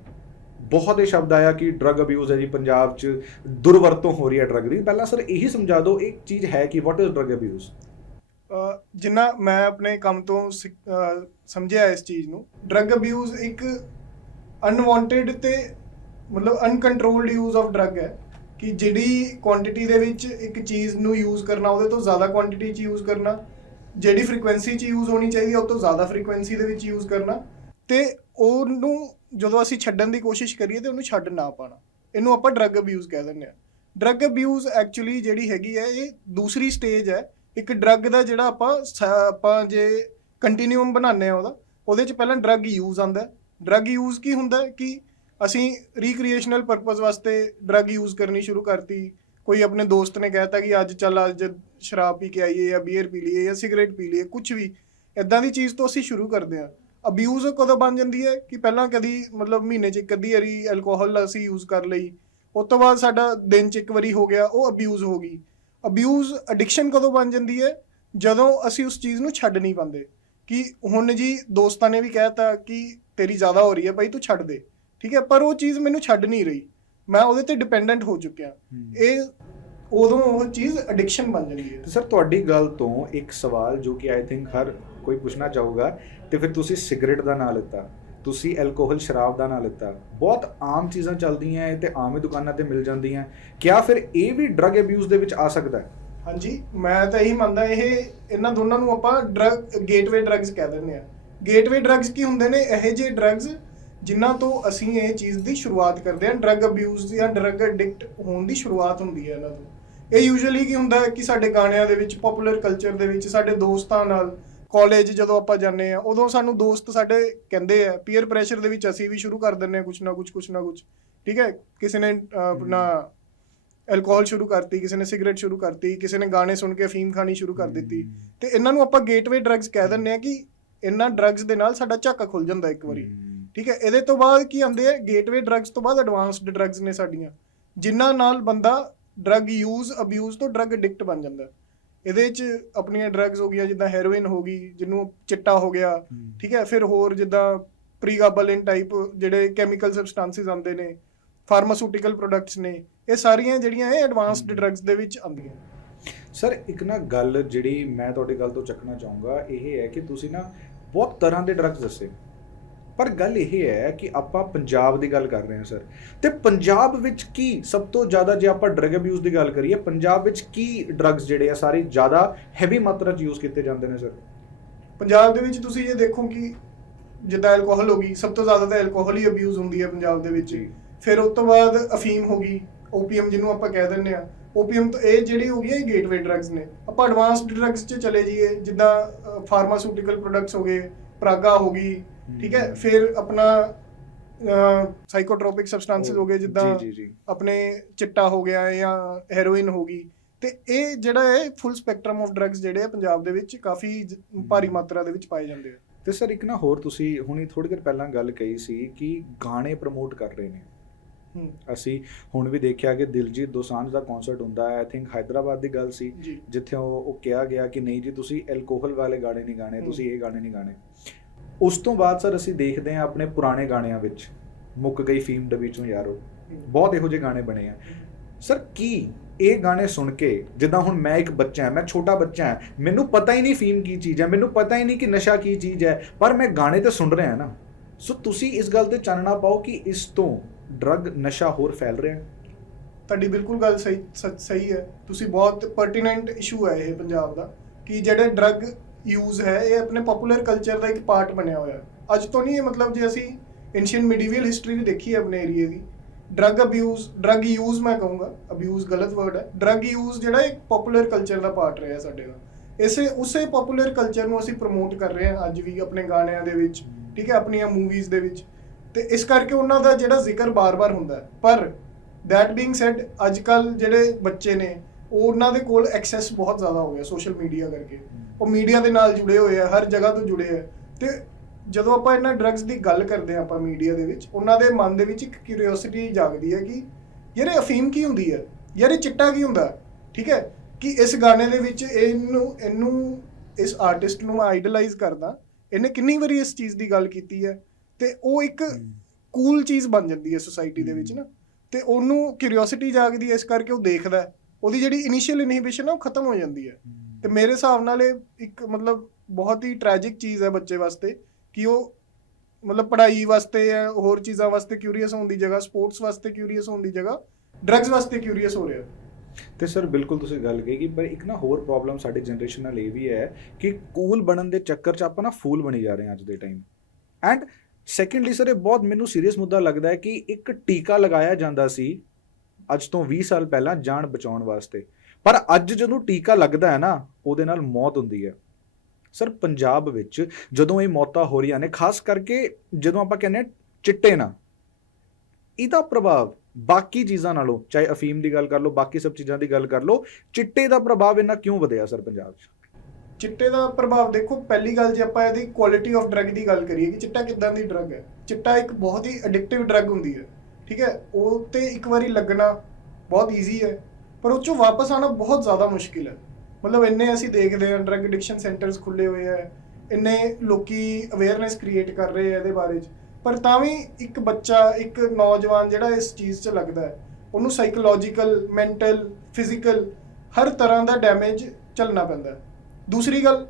[SPEAKER 1] ਬਹੁਤ ਹੀ ਸ਼ਬਦ ਆਇਆ ਕਿ ਡਰੱਗ ਅਬਿਊਜ਼ ਹੈ ਜੀ, ਪੰਜਾਬ 'ਚ ਦੁਰਵਰਤੋਂ ਹੋ ਰਹੀ ਹੈ ਡਰੱਗ ਦੀ। ਪਹਿਲਾਂ ਸਰ ਇਹੀ ਸਮਝਾ ਦਿਓ, ਇਹ ਚੀਜ਼ ਹੈ ਕਿ? ਵਾਟ ਇਜ਼ ਡਰੱਗ ਅਬਿਊਜ਼
[SPEAKER 2] ਜਿੰਨਾ ਮੈਂ ਆਪਣੇ ਕੰਮ ਤੋਂ ਸਿੱਖ- ਸਮਝਿਆ ਇਸ ਚੀਜ਼ ਨੂੰ ਡਰੱਗ ਅਬਿਊਜ਼ ਇੱਕ ਅਨਵਾਂਟਿਡ ਤੇ ਮਤਲਬ ਅਨਕੰਟਰੋਲਡ ਯੂਜ਼ ਆਫ ਡਰੱਗ ਹੈ ਕਿ ਜਿਹੜੀ ਕੁਆਂਟੀਟੀ ਦੇ ਵਿੱਚ ਇੱਕ ਚੀਜ਼ ਨੂੰ ਯੂਜ਼ ਕਰਨਾ, ਉਹਦੇ ਤੋਂ ਜ਼ਿਆਦਾ ਕੁਆਂਟੀਟੀ 'ਚ ਯੂਜ਼ ਕਰਨਾ ਜਿਹੜੀ ਫ੍ਰੀਕੁਐਂਸੀ 'ਚ ਯੂਜ਼ ਹੋਣੀ ਚਾਹੀਦੀ ਹੈ ਉਹ ਤੋਂ ਜ਼ਿਆਦਾ ਫ੍ਰੀਕੁਐਂਸੀ ਦੇ ਵਿੱਚ ਯੂਜ਼ ਕਰਨਾ ਤੇ ਉਹਨੂੰ ਜਦੋਂ ਅਸੀਂ ਛੱਡਣ ਦੀ ਕੋਸ਼ਿਸ਼ ਕਰੀਏ ਤੇ ਉਹਨੂੰ ਛੱਡ ਨਾ ਪਾਣਾ ਇਹਨੂੰ ਆਪਾਂ ਡਰੱਗ ਅਬਿਊਜ਼ ਕਹਿ ਦਿੰਦੇ ਆ। ਡਰੱਗ ਅਬਿਊਜ਼ ਐਕਚੁਅਲੀ ਜਿਹੜੀ ਹੈਗੀ ਹੈ ਇਹ ਦੂਸਰੀ ਸਟੇਜ ਹੈ ਇੱਕ ਡਰੱਗ ਦਾ ਜਿਹੜਾ ਆਪਾਂ ਸ- ਆਪਾਂ ਜੇ ਕੰਟੀਨਿਊਮ ਬਣਾਉਂਦੇ ਆ ਉਹਦਾ, ਉਹਦੇ ਚ ਪਹਿਲਾਂ ਡਰੱਗ ਯੂਜ਼ ਆਂਦਾ ਡਰੱਗ ਯੂਜ਼ ਕੀ ਹੁੰਦਾ ਕਿ ਅਸੀਂ ਰੀਕ੍ਰੀਏਸ਼ਨਲ ਪਰਪਸ ਵਾਸਤੇ ਡਰੱਗ ਯੂਜ਼ ਕਰਨੀ ਸ਼ੁਰੂ ਕਰਤੀ। ਕੋਈ ਆਪਣੇ ਦੋਸਤ ਨੇ ਕਹਿਤਾ ਕਿ ਅੱਜ ਚੱਲ ਅੱਜ ਸ਼ਰਾਬ ਪੀ ਕੇ ਆਈਏ ਜਾਂ ਬੀਅਰ ਪੀ ਲਈਏ ਜਾਂ ਸਿਗਰਟ ਪੀ ਲਈਏ ਕੁਝ ਵੀ ਇਦਾਂ ਦੀ ਚੀਜ਼ ਤੋਂ ਅਸੀਂ ਸ਼ੁਰੂ ਕਰਦੇ ਹਾਂ। ਅਬਿਊਜ਼ ਕਦੋਂ ਬਣ ਜਾਂਦੀ ਹੈ ਕਿ ਪਹਿਲਾਂ ਕਦੀ, ਮਤਲਬ ਮਹੀਨੇ 'ਚ ਇੱਕ ਅੱਧੀ ਵਾਰੀ ਐਲਕੋਹਲ ਅਸੀਂ ਯੂਜ਼ ਕਰ ਲਈ, ਉਸ ਤੋਂ ਬਾਅਦ ਸਾਡਾ ਦਿਨ 'ਚ ਇੱਕ ਵਾਰੀ ਹੋ ਗਿਆ, ਉਹ ਅਬਿਊਜ਼ ਹੋ ਗਈ। ਅਬਿਊਜ਼ ਐਡਿਕਸ਼ਨ ਕਦੋਂ ਬਣ ਜਾਂਦੀ ਹੈ? ਜਦੋਂ ਅਸੀਂ ਉਸ ਚੀਜ਼ ਨੂੰ ਛੱਡ ਨਹੀਂ ਪਾਉਂਦੇ। ਕਿ ਹੁਣ ਜੀ ਦੋਸਤਾਂ ਨੇ ਵੀ ਕਹਿਤਾ ਕਿ ਤੇਰੀ ਜ਼ਿਆਦਾ ਹੋ ਰਹੀ ਹੈ ਭਾਈ ਤੂੰ ਛੱਡ ਦੇ। ਠੀਕ ਹੈ, ਪਰ ਉਹ ਚੀਜ਼ ਮੈਨੂੰ ਛੱਡ ਨਹੀਂ ਰਹੀ। ਮੈਂ ਉਹਦੇ ਤੇ ਡਿਪੈਂਡੈਂਟ ਹੋ ਚੁੱਕਿਆ। ਇਹ ਉਦੋਂ ਉਹ ਚੀਜ਼ ਐਡਿਕਸ਼ਨ ਬਣ ਜਾਂਦੀ ਹੈ।
[SPEAKER 1] ਤੇ ਸਰ ਤੁਹਾਡੀ ਗੱਲ ਤੋਂ ਇੱਕ ਸਵਾਲ ਜੋ ਕਿ ਆਈ ਥਿੰਕ ਹਰ ਕੋਈ ਪੁੱਛਣਾ ਚਾਹੂਗਾ ਤੇ ਫਿਰ ਤੁਸੀਂ ਸਿਗਰਟ ਦਾ ਨਾਂ ਲਿੱਤਾ ਤੁਸੀਂ ਐਲਕੋਹਲ ਸ਼ਰਾਬ ਦਾ ਨਾਂ ਲਿੱਤਾ। ਬਹੁਤ ਆਮ ਚੀਜ਼ਾਂ ਚੱਲਦੀਆਂ ਹੈ ਤੇ ਆਮ ਹੀ ਦੁਕਾਨਾਂ ਤੇ ਮਿਲ ਜਾਂਦੀਆਂ। ਕਿਆ ਫਿਰ ਇਹ ਵੀ ਡਰੱਗ ਅਬਿਊਜ਼ ਦੇ ਵਿੱਚ ਆ ਸਕਦਾ ਹੈ?
[SPEAKER 2] ਹਾਂਜੀ ਮੈਂ ਤਾਂ ਇਹੀ ਮੰਨਦਾ ਇਹ ਇਹਨਾਂ ਦੋਨਾਂ ਨੂੰ ਆਪਾਂ ਡਰਗ ਗੇਟਵੇ ਡਰੱਗਸ ਕਹਿ ਦਿੰਦੇ ਆ ਗੇਟਵੇ ਡਰੱਗਸ ਕੀ ਹੁੰਦੇ ਨੇ? ਇਹ ਜਿਹੇ ਡਰੱਗਸ ਜਿਨ੍ਹਾਂ ਤੋਂ ਅਸੀਂ ਇਹ ਚੀਜ਼ ਦੀ ਸ਼ੁਰੂਆਤ ਕਰਦੇ ਹਾਂ ਡਰੱਗ ਅਬਿਊਜ਼ ਜਾਂ ਡਰੱਗ ਐਡਿਕਟ ਹੋਣ ਦੀ ਸ਼ੁਰੂਆਤ ਹੁੰਦੀ ਹੈ ਇਹਨਾਂ ਤੋਂ। ਇਹ ਯੂਜੂਅਲੀ ਕੀ ਹੁੰਦਾ ਹੈ ਕਿ ਸਾਡੇ ਗਾਣਿਆਂ ਦੇ ਵਿੱਚ ਪਪੂਲਰ ਕਲਚਰ ਦੇ ਵਿੱਚ, ਸਾਡੇ ਦੋਸਤਾਂ ਨਾਲ ਕਾਲਜ ਜਦੋਂ ਆਪਾਂ ਜਾਂਦੇ ਆ ਉਦੋਂ ਸਾਨੂੰ ਦੋਸਤ ਸਾਡੇ ਕਹਿੰਦੇ ਆ ਪੀਅਰ ਪ੍ਰੈਸ਼ਰ ਦੇ ਵਿੱਚ ਅਸੀਂ ਵੀ ਸ਼ੁਰੂ ਕਰ ਦਿੰਦੇ ਆ ਕੁਛ ਨਾ ਕੁਛ ਕੁਛ ਨਾ ਕੁਛ। ਠੀਕ ਹੈ? ਕਿਸੇ ਨੇ ਆਪਣਾ ਐਲਕੋਹਲ ਸ਼ੁਰੂ ਕਰਤੀ, ਕਿਸੇ ਨੇ ਸਿਗਰਟ ਸ਼ੁਰੂ ਕਰਤੀ, ਕਿਸੇ ਨੇ ਗਾਣੇ ਸੁਣ ਕੇ ਅਫੀਮ ਖਾਣੀ ਸ਼ੁਰੂ ਕਰ ਦਿੱਤੀ। ਤੇ ਇਹਨਾਂ ਨੂੰ ਆਪਾਂ ਗੇਟਵੇ ਡਰੱਗਸ ਕਹਿ ਦਿੰਦੇ ਆ ਕਿ ਇਹਨਾਂ ਡਰੱਗਸ ਦੇ ਨਾਲ ਸਾਡਾ ਝਾਕਾ ਖੁੱਲ ਜਾਂਦਾ ਇੱਕ ਵਾਰੀ। ਠੀਕ ਹੈ ਇਹਦੇ ਤੋਂ ਬਾਅਦ ਕੀ ਆਉਂਦੇ ਆ? ਗੇਟਵੇ ਡਰੱਗਸ ਤੋਂ ਬਾਅਦ ਐਡਵਾਂਸਡ ਡਰੱਗਸ ਨੇ ਸਾਡੀਆਂ। ਜਿਨ੍ਹਾਂ ਨਾਲ ਬੰਦਾ ਡਰੱਗ ਯੂਜ਼ ਅਬਿਊਜ਼ ਤੋਂ ਡਰੱਗ ਐਡਿਕਟ ਬਣ ਜਾਂਦਾ। ਇਹਦੇ ਚ ਆਪਣੀਆਂ ਡਰੱਗਸ ਹੋ ਗਈਆਂ ਜਿੱਦਾਂ ਹੈਰੋਇਨ ਹੋ ਗਈ ਜਿਹਨੂੰ ਚਿੱਟਾ ਹੋ ਗਿਆ। ਠੀਕ ਹੈ ਫਿਰ ਹੋਰ ਜਿੱਦਾਂ ਪ੍ਰੀਗਾਬਲਿਨ ਟਾਈਪ ਜਿਹੜੇ ਕੈਮੀਕਲ ਸਬਸਟੈਂਸਸ ਆਉਂਦੇ ਨੇ ਫਾਰਮਾਸਿਊਟੀਕਲ ਪ੍ਰੋਡਕਟਸ ਨੇ ਇਹ ਸਾਰੀਆਂ ਜਿਹੜੀਆਂ ਇਹ ਐਡਵਾਂਸਡ ਡਰੱਗਸ ਦੇ ਵਿੱਚ ਆਉਂਦੀਆਂ।
[SPEAKER 1] ਸਰ ਇੱਕ ਨਾ ਗੱਲ ਜਿਹੜੀ ਮੈਂ ਤੁਹਾਡੀ ਗੱਲ ਤੋਂ ਚੱਕਣਾ ਚਾਹੂੰਗਾ ਇਹ ਹੈ ਕਿ ਤੁਸੀਂ ਨਾ ਬਹੁਤ ਤਰ੍ਹਾਂ ਦੇ ਡਰੱਗਸ ਦੱਸੇ। ਪਰ ਗੱਲ ਇਹ ਹੈ ਕਿ ਆਪਾਂ ਪੰਜਾਬ ਦੀ ਗੱਲ ਕਰ ਰਹੇ ਹਾਂ ਸਰ ਤੇ ਪੰਜਾਬ ਵਿੱਚ ਕੀ ਸਭ ਤੋਂ ਜ਼ਿਆਦਾ ਜੇ ਆਪਾਂ ਡਰੱਗ ਅਬਿਊਜ਼ ਦੀ ਗੱਲ ਕਰੀਏ ਪੰਜਾਬ ਵਿੱਚ ਕੀ ਡਰੱਗਸ ਜਿਹੜੇ ਆ ਸਾਰੇ ਜ਼ਿਆਦਾ ਹੈਵੀ ਮਾਤਰਾ 'ਚ ਯੂਜ਼ ਕੀਤੇ ਜਾਂਦੇ ਨੇ ਸਰ
[SPEAKER 2] ਪੰਜਾਬ ਦੇ ਵਿੱਚ ਤੁਸੀਂ ਇਹ ਦੇਖੋ ਕਿ ਜਿੱਦਾਂ ਐਲਕੋਹਲ ਹੋ ਗਈ ਸਭ ਤੋਂ ਜ਼ਿਆਦਾ ਤਾਂ ਐਲਕੋਹਲ ਹੀ ਅਬਿਊਜ਼ ਹੁੰਦੀ ਹੈ ਪੰਜਾਬ ਦੇ ਵਿੱਚ। ਫਿਰ ਉਸ ਤੋਂ ਬਾਅਦ ਅਫੀਮ ਹੋ ਗਈ ਓਪੀਐਮ ਜਿਹਨੂੰ ਆਪਾਂ ਕਹਿ ਦਿੰਦੇ ਆ ਓਪੀਐਮ ਤੋਂ ਇਹ ਜਿਹੜੀ ਹੋ ਗਈ ਇਹ ਗੇਟਵੇ ਡਰੱਗਸ ਨੇ। ਆਪਾਂ ਐਡਵਾਂਸਡ ਡਰੱਗਸ 'ਚ ਚਲੇ ਜਾਈਏ ਜਿੱਦਾਂ ਫਾਰਮਾਸਿਊਟੀਕਲ ਪ੍ਰੋਡਕਟਸ ਹੋ ਗਏ ਪ੍ਰਾਗਾ ਹੋ ਗਈ ਠੀਕ ਹੈ ਫਿਰ ਆਪਣਾ ਸਾਈਕੋਟ੍ਰੋਪਿਕ ਸਬਸਟੈਂਸਸ ਹੋ ਗਏ ਜਿੱਦਾਂ ਆਪਣੇ ਚਿੱਟਾ ਹੋ ਗਿਆ ਜਾਂ ਹੈਰੋਇਨ ਹੋ ਗਈ। ਤੇ ਇਹ ਜਿਹੜਾ ਹੈ ਫੁੱਲ ਸਪੈਕਟਰਮ ਆਫ ਡਰੱਗਸ ਜਿਹੜੇ ਆ ਪੰਜਾਬ ਦੇ ਵਿੱਚ ਕਾਫੀ ਭਾਰੀ ਮਾਤਰਾ ਦੇ ਵਿੱਚ ਪਾਏ ਜਾਂਦੇ ਆ।
[SPEAKER 1] ਤੇ ਸਰ ਇੱਕ ਨਾ ਹੋਰ ਤੁਸੀਂ ਹੁਣੀ ਥੋੜੀ ਦੇਰ ਪਹਿਲਾਂ ਗੱਲ ਕਹੀ ਸੀ ਕਿ ਗਾਣੇ ਪ੍ਰਮੋਟ ਕਰ ਰਹੇ ਨੇ। ਅਸੀਂ ਹੁਣ ਵੀ ਦੇਖਿਆ ਕਿ ਦਿਲਜੀਤ ਦੋਸਾਂਝ ਦਾ ਕਨਸਰਟ ਹੁੰਦਾ ਆਈ ਥਿੰਕ ਹైదరాబాద్ ਦੀ ਗੱਲ ਸੀ ਜਿੱਥੇ ਉਹ ਕਿਹਾ ਗਿਆ ਕਿ ਨਹੀਂ ਜੀ ਤੁਸੀਂ ਐਲਕੋਹਲ ਵਾਲੇ ਗਾਣੇ ਨਹੀਂ ਗਾਣੇ ਤੁਸੀਂ ਇਹ ਗਾਣੇ ਨਹੀਂ ਗਾਣੇ। ਉਸ ਤੋਂ ਬਾਅਦ ਸਰ ਅਸੀਂ ਦੇਖਦੇ ਹਾਂ ਆਪਣੇ ਪੁਰਾਣੇ ਗਾਣਿਆਂ ਵਿੱਚ, ਮੁੱਕ ਗਈ ਫੀਮ ਦੇ ਵਿੱਚੋਂ ਯਾਰੋ। ਬਹੁਤ ਇਹੋ ਜਿਹੇ ਗਾਣੇ ਬਣੇ ਆ। ਸਰ ਕੀ ਇਹ ਗਾਣੇ ਸੁਣ ਕੇ, ਜਿੱਦਾਂ ਹੁਣ ਮੈਂ ਇੱਕ ਬੱਚਾ ਹਾਂ, ਮੈਂ ਛੋਟਾ ਬੱਚਾ ਹਾਂ, ਮੈਨੂੰ ਪਤਾ ਹੀ ਨਹੀਂ ਫੀਮ ਕੀ ਚੀਜ਼ ਹੈ, ਮੈਨੂੰ ਪਤਾ ਹੀ ਨਹੀਂ ਕਿ ਨਸ਼ਾ ਕੀ ਚੀਜ਼ ਹੈ, ਪਰ ਮੈਂ ਗਾਣੇ ਤੇ ਸੁਣ ਰਿਹਾ ਨਾ। ਸੋ ਤੁਸੀਂ ਇਸ ਗੱਲ ਤੇ ਚਾਨਣਾ ਪਾਓ ਕਿ ਇਸ ਤੋਂ ਡਰੱਗ ਨਸ਼ਾ ਹੋਰ ਫੈਲ ਰਿਹਾ ਹੈ?
[SPEAKER 2] ਤੁਹਾਡੀ ਬਿਲਕੁਲ ਗੱਲ ਸਹੀ ਸ- ਸਹੀ ਹੈ। ਤੁਸੀਂ ਬਹੁਤ ਪਰਟੀਨੈਂਟ ਇਸ਼ੂ ਹੈ ਇਹ ਪੰਜਾਬ ਦਾ, ਕਿ ਜਿਹੜੇ ਡਰੱਗ ਯੂਜ਼ ਹੈ, ਇਹ ਆਪਣੇ ਪਪੂਲਰ ਕਲਚਰ ਦਾ ਇੱਕ ਪਾਰਟ ਬਣਿਆ ਹੋਇਆ। ਹੈ। ਅੱਜ ਤੋਂ ਨਹੀਂ ਇਹ ਮਤਲਬ ਜੇ ਅਸੀਂ ਐਂਸ਼ੀਅੰਟ ਮੀਡੀਵੀਅਲ ਹਿਸਟਰੀ ਵੀ ਦੇਖੀ ਹੈ ਆਪਣੇ ਏਰੀਏ ਦੀ। ਡਰੱਗ ਅਬਿਊਜ਼ ਡਰੱਗ ਯੂਜ਼ ਮੈਂ ਕਹੂੰਗਾ। ਅਬਿਊਜ਼ ਗਲਤ ਵਰਡ ਹੈ। ਡਰੱਗ ਯੂਜ਼ ਜਿਹੜਾ ਇੱਕ ਪਪੂਲਰ ਕਲਚਰ ਦਾ ਪਾਰਟ ਰਿਹਾ ਸਾਡੇ ਦਾ। ਇਸੇ, ਉਸੇ ਪਪੂਲਰ ਕਲਚਰ ਨੂੰ ਅਸੀਂ ਪ੍ਰਮੋਟ ਕਰ ਰਹੇ ਹਾਂ ਅੱਜ ਵੀ ਆਪਣੇ ਗਾਣਿਆਂ ਦੇ ਵਿੱਚ, ਠੀਕ ਹੈ, ਆਪਣੀਆਂ ਮੂਵੀਜ਼ ਦੇ ਵਿੱਚ। ਤੇ ਇਸ ਕਰਕੇ ਉਹਨਾਂ ਦਾ ਜਿਹੜਾ ਜ਼ਿਕਰ ਬਾਰ-ਬਾਰ ਹੁੰਦਾ ਪਰ ਦੈਟ ਬੀਇੰਗ ਸੈਡ ਅੱਜ ਕੱਲ ਜਿਹੜੇ ਬੱਚੇ ਨੇ ਉਹਨਾਂ ਦੇ ਕੋਲ ਐਕਸੈਸ ਬਹੁਤ ਜ਼ਿਆਦਾ ਹੋ ਗਿਆ ਸੋਸ਼ਲ ਮੀਡੀਆ ਕਰਕੇ। ਉਹ ਮੀਡੀਆ ਦੇ ਨਾਲ ਜੁੜੇ ਹੋਏ ਆ ਹਰ ਜਗ੍ਹਾ ਤੋਂ ਜੁੜੇ ਆ। ਤੇ ਜਦੋਂ ਆਪਾਂ ਇਹਨਾਂ ਡਰੱਗਸ ਦੀ ਗੱਲ ਕਰਦੇ ਆ ਆਪਾਂ ਮੀਡੀਆ ਦੇ ਵਿੱਚ ਉਹਨਾਂ ਦੇ ਮਨ ਦੇ ਵਿੱਚ ਇੱਕ ਕਿਉਰਿਓਸਿਟੀ ਜਾਗਦੀ ਹੈ ਕਿ ਯਾਰ ਇਹ ਅਫੀਮ ਕੀ ਹੁੰਦੀ ਹੈ? ਯਾਰ ਇਹ ਚਿੱਟਾ ਕੀ ਹੁੰਦਾ? ਠੀਕ ਹੈ? ਕਿ ਇਸ ਗਾਣੇ ਦੇ ਵਿੱਚ ਇਹਨੂੰ ਇਹਨੂੰ ਇਸ ਆਰਟਿਸਟ ਨੂੰ ਮੈਂ ਆਈਡਲਾਈਜ਼ ਕਰਦਾ ਇਹਨੇ ਕਿੰਨੀ ਵਾਰੀ ਇਸ ਚੀਜ਼ ਦੀ ਗੱਲ ਕੀਤੀ ਹੈ? ਤੇ ਉਹ ਇੱਕ ਕੂਲ ਚੀਜ਼ ਬਣ ਜਾਂਦੀ ਹੈ ਸੋਸਾਇਟੀ ਦੇ ਵਿੱਚ ਨਾ। ਤੇ ਉਹਨੂੰ ਕਿਉਰਿਓਸਿਟੀ ਜਾਗਦੀ ਹੈ ਇਸ ਕਰਕੇ ਉਹ ਦੇਖਦਾ। ਉਹਦੀ ਜਿਹੜੀ ਇਨੀਸ਼ੀਅਲ ਇਨਹਿਬਿਸ਼ਨ ਹੈ ਉਹ ਖਤਮ ਹੋ ਜਾਂਦੀ ਹੈ। ਤੇ ਮੇਰੇ ਹਿਸਾਬ ਨਾਲ ਇਹ ਇੱਕ ਮਤਲਬ ਬਹੁਤ ਹੀ ਟ੍ਰੈਜਿਕ ਚੀਜ਼ ਹੈ ਬੱਚੇ ਵਾਸਤੇ ਕਿ ਉਹ ਮਤਲਬ ਪੜ੍ਹਾਈ ਵਾਸਤੇ ਜਾਂ ਹੋਰ ਚੀਜ਼ਾਂ ਵਾਸਤੇ ਕਿਊਰੀਅਸ ਹੋਣ ਦੀ ਜਗ੍ਹਾ ਸਪੋਰਟਸ ਵਾਸਤੇ ਕਿਊਰੀਅਸ ਹੋਣ ਦੀ ਜਗ੍ਹਾ ਡਰੱਗਸ ਵਾਸਤੇ ਕਿਊਰੀਅਸ ਹੋ ਰਿਹਾ।
[SPEAKER 1] ਤੇ ਸਰ ਬਿਲਕੁਲ ਤੁਸੀਂ ਗੱਲ ਕਹੀ ਕਿ ਪਰ ਇੱਕ ਨਾ ਹੋਰ ਪ੍ਰੋਬਲਮ ਸਾਡੀ ਜਨਰੇਸ਼ਨ ਨਾਲ ਇਹ ਵੀ ਹੈ ਕਿ ਕੂਲ ਬਣਨ ਦੇ ਚੱਕਰ 'ਚ ਆਪਾਂ ਨਾ ਫੂਲ ਬਣੀ ਜਾ ਰਹੇ ਹਾਂ ਅੱਜ ਦੇ ਟਾਈਮ ਐਂਡ ਸੈਕੰਡਲੀ ਸਰ ਇਹ ਬਹੁਤ ਮੈਨੂੰ ਸੀਰੀਅਸ ਮੁੱਦਾ ਲੱਗਦਾ ਹੈ ਕਿ ਇੱਕ ਟੀਕਾ ਲਗਾਇਆ ਜਾਂਦਾ ਸੀ ਅੱਜ ਤੋਂ 20 ਸਾਲ ਪਹਿਲਾਂ ਜਾਨ ਬਚਾਉਣ ਵਾਸਤੇ। ਪਰ ਅੱਜ ਜਦੋਂ ਟੀਕਾ ਲੱਗਦਾ ਹੈ ਨਾ, ਉਹਦੇ ਨਾਲ ਮੌਤ ਹੁੰਦੀ ਹੈ। ਸਰ, ਪੰਜਾਬ ਵਿੱਚ ਜਦੋਂ ਇਹ ਮੌਤਾਂ ਹੋ ਰਹੀਆਂ ਨੇ, ਖਾਸ ਕਰਕੇ ਜਦੋਂ ਆਪਾਂ ਕਹਿੰਦੇ ਹਾਂ ਚਿੱਟੇ ਨਾ, ਇਹਦਾ ਪ੍ਰਭਾਵ ਬਾਕੀ ਚੀਜ਼ਾਂ ਨਾਲੋਂ, ਚਾਹੇ ਅਫੀਮ ਦੀ ਗੱਲ ਕਰ ਲਓ, ਬਾਕੀ ਸਭ ਚੀਜ਼ਾਂ ਦੀ ਗੱਲ ਕਰ ਲਓ, ਚਿੱਟੇ ਦਾ ਪ੍ਰਭਾਵ ਇੰਨਾ ਕਿਉਂ ਵਧਿਆ ਸਰ ਪੰਜਾਬ 'ਚ?
[SPEAKER 2] ਚਿੱਟੇ ਦਾ ਪ੍ਰਭਾਵ ਦੇਖੋ, ਪਹਿਲੀ ਗੱਲ ਜੇ ਆਪਾਂ ਇਹਦੀ ਕੁਆਲਿਟੀ ਆਫ ਡਰੱਗ ਦੀ ਗੱਲ ਕਰੀਏ ਕਿ ਚਿੱਟਾ ਕਿੱਦਾਂ ਦੀ ਡਰੱਗ ਹੈ? ਚਿੱਟਾ ਇੱਕ ਬਹੁਤ ਹੀ ਐਡਿਕਟਿਵ ਡਰੱਗ ਹੁੰਦੀ ਹੈ। ਠੀਕ ਹੈ? ਉਹ ਤੇ ਇੱਕ ਵਾਰੀ ਲੱਗਣਾ ਬਹੁਤ ਈਜ਼ੀ ਹੈ, ਪਰ ਉਹ ਚੋਂ ਵਾਪਸ ਆਣਾ ਬਹੁਤ ਜ਼ਿਆਦਾ ਮੁਸ਼ਕਿਲ ਹੈ। ਮਤਲਬ ਇੰਨੇ ਅਸੀਂ ਦੇਖਦੇ ਹਾਂ ਡਰੱਗ ਐਡਿਕਸ਼ਨ ਸੈਂਟਰਸ ਖੁੱਲੇ ਹੋਏ ਆ ਇੰਨੇ ਲੋਕੀ ਅਵੇਅਰਨੈਸ ਕ੍ਰੀਏਟ ਕਰ ਰਹੇ ਆ ਇਹਦੇ ਬਾਰੇ 'ਚ। ਪਰ ਤਾਂ ਵੀ ਇੱਕ ਬੱਚਾ, ਇੱਕ ਨੌਜਵਾਨ ਜਿਹੜਾ ਇਸ ਚੀਜ਼ 'ਚ ਲੱਗਦਾ ਹੈ, ਉਹਨੂੰ ਸਾਈਕੋਲੋਜੀਕਲ ਮੈਂਟਲ ਫਿਜ਼ੀਕਲ ਹਰ ਤਰ੍ਹਾਂ ਦਾ ਡੈਮੇਜ ਝੱਲਣਾ ਪੈਂਦਾ ਹੈ। ਦੂਸਰੀ ਗੱਲ,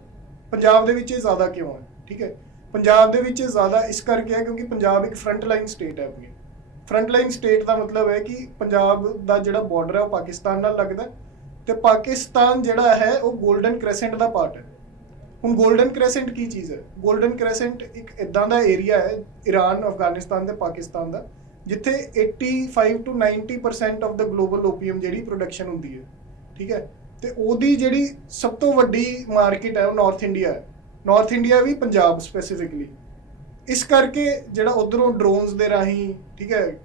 [SPEAKER 2] ਪੰਜਾਬ ਦੇ ਵਿੱਚ ਇਹ ਜ਼ਿਆਦਾ ਕਿਉਂ ਹੈ? ਠੀਕ ਹੈ? ਪੰਜਾਬ ਦੇ ਵਿੱਚ ਇਹ ਜ਼ਿਆਦਾ ਇਸ ਕਰਕੇ ਹੈ ਕਿਉਂਕਿ ਪੰਜਾਬ ਇੱਕ ਫਰੰਟ ਲਾਈਨ ਸਟੇਟ ਹੈ ਆਪਣੀ। ਫਰੰਟ ਲਾਈਨ ਸਟੇਟ ਦਾ ਮਤਲਬ ਹੈ ਕਿ ਪੰਜਾਬ ਦਾ ਜਿਹੜਾ ਬਾਰਡਰ ਹੈ ਉਹ ਪਾਕਿਸਤਾਨ ਨਾਲ ਲੱਗਦਾ ਤੇ ਪਾਕਿਸਤਾਨ ਜਿਹੜਾ ਹੈ ਉਹ 골ਡਨ ਕ੍ਰੈਸੈਂਟ ਦਾ ਪਾਰਟ ਹੈ। ਹੁਣ 골ਡਨ ਕ੍ਰੈਸੈਂਟ ਕੀ ਚੀਜ਼ ਹੈ? 골ਡਨ ਕ੍ਰੈਸੈਂਟ ਇੱਕ ਇਦਾਂ ਦਾ ਏਰੀਆ ਹੈ ਈਰਾਨ ਅਫਗਾਨਿਸਤਾਨ ਤੇ ਪਾਕਿਸਤਾਨ ਦਾ, ਜਿੱਥੇ 85 to 90% of the global opium ਜਿਹੜੀ ਪ੍ਰੋਡਕਸ਼ਨ ਹੁੰਦੀ ਹੈ, ਠੀਕ ਹੈ? ਤੇ ਉਹਦੀ ਜਿਹੜੀ ਸਭ ਤੋਂ ਵੱਡੀ ਮਾਰਕੀਟ ਹੈ ਉਹ ਨਾਰਥ ਇੰਡੀਆ ਹੈ। ਨਾਰਥ ਇੰਡੀਆ ਵੀ ਪੰਜਾਬ ਸਪੈਸੀਫਿਕਲੀ ਇਸ ਕਰਕੇ ਜਿਹੜਾ ਉਧਰੋਂ ਡਰੋਨਸ ਦੇ ਰਾਹੀਂ, ਠੀਕ ਹੈ,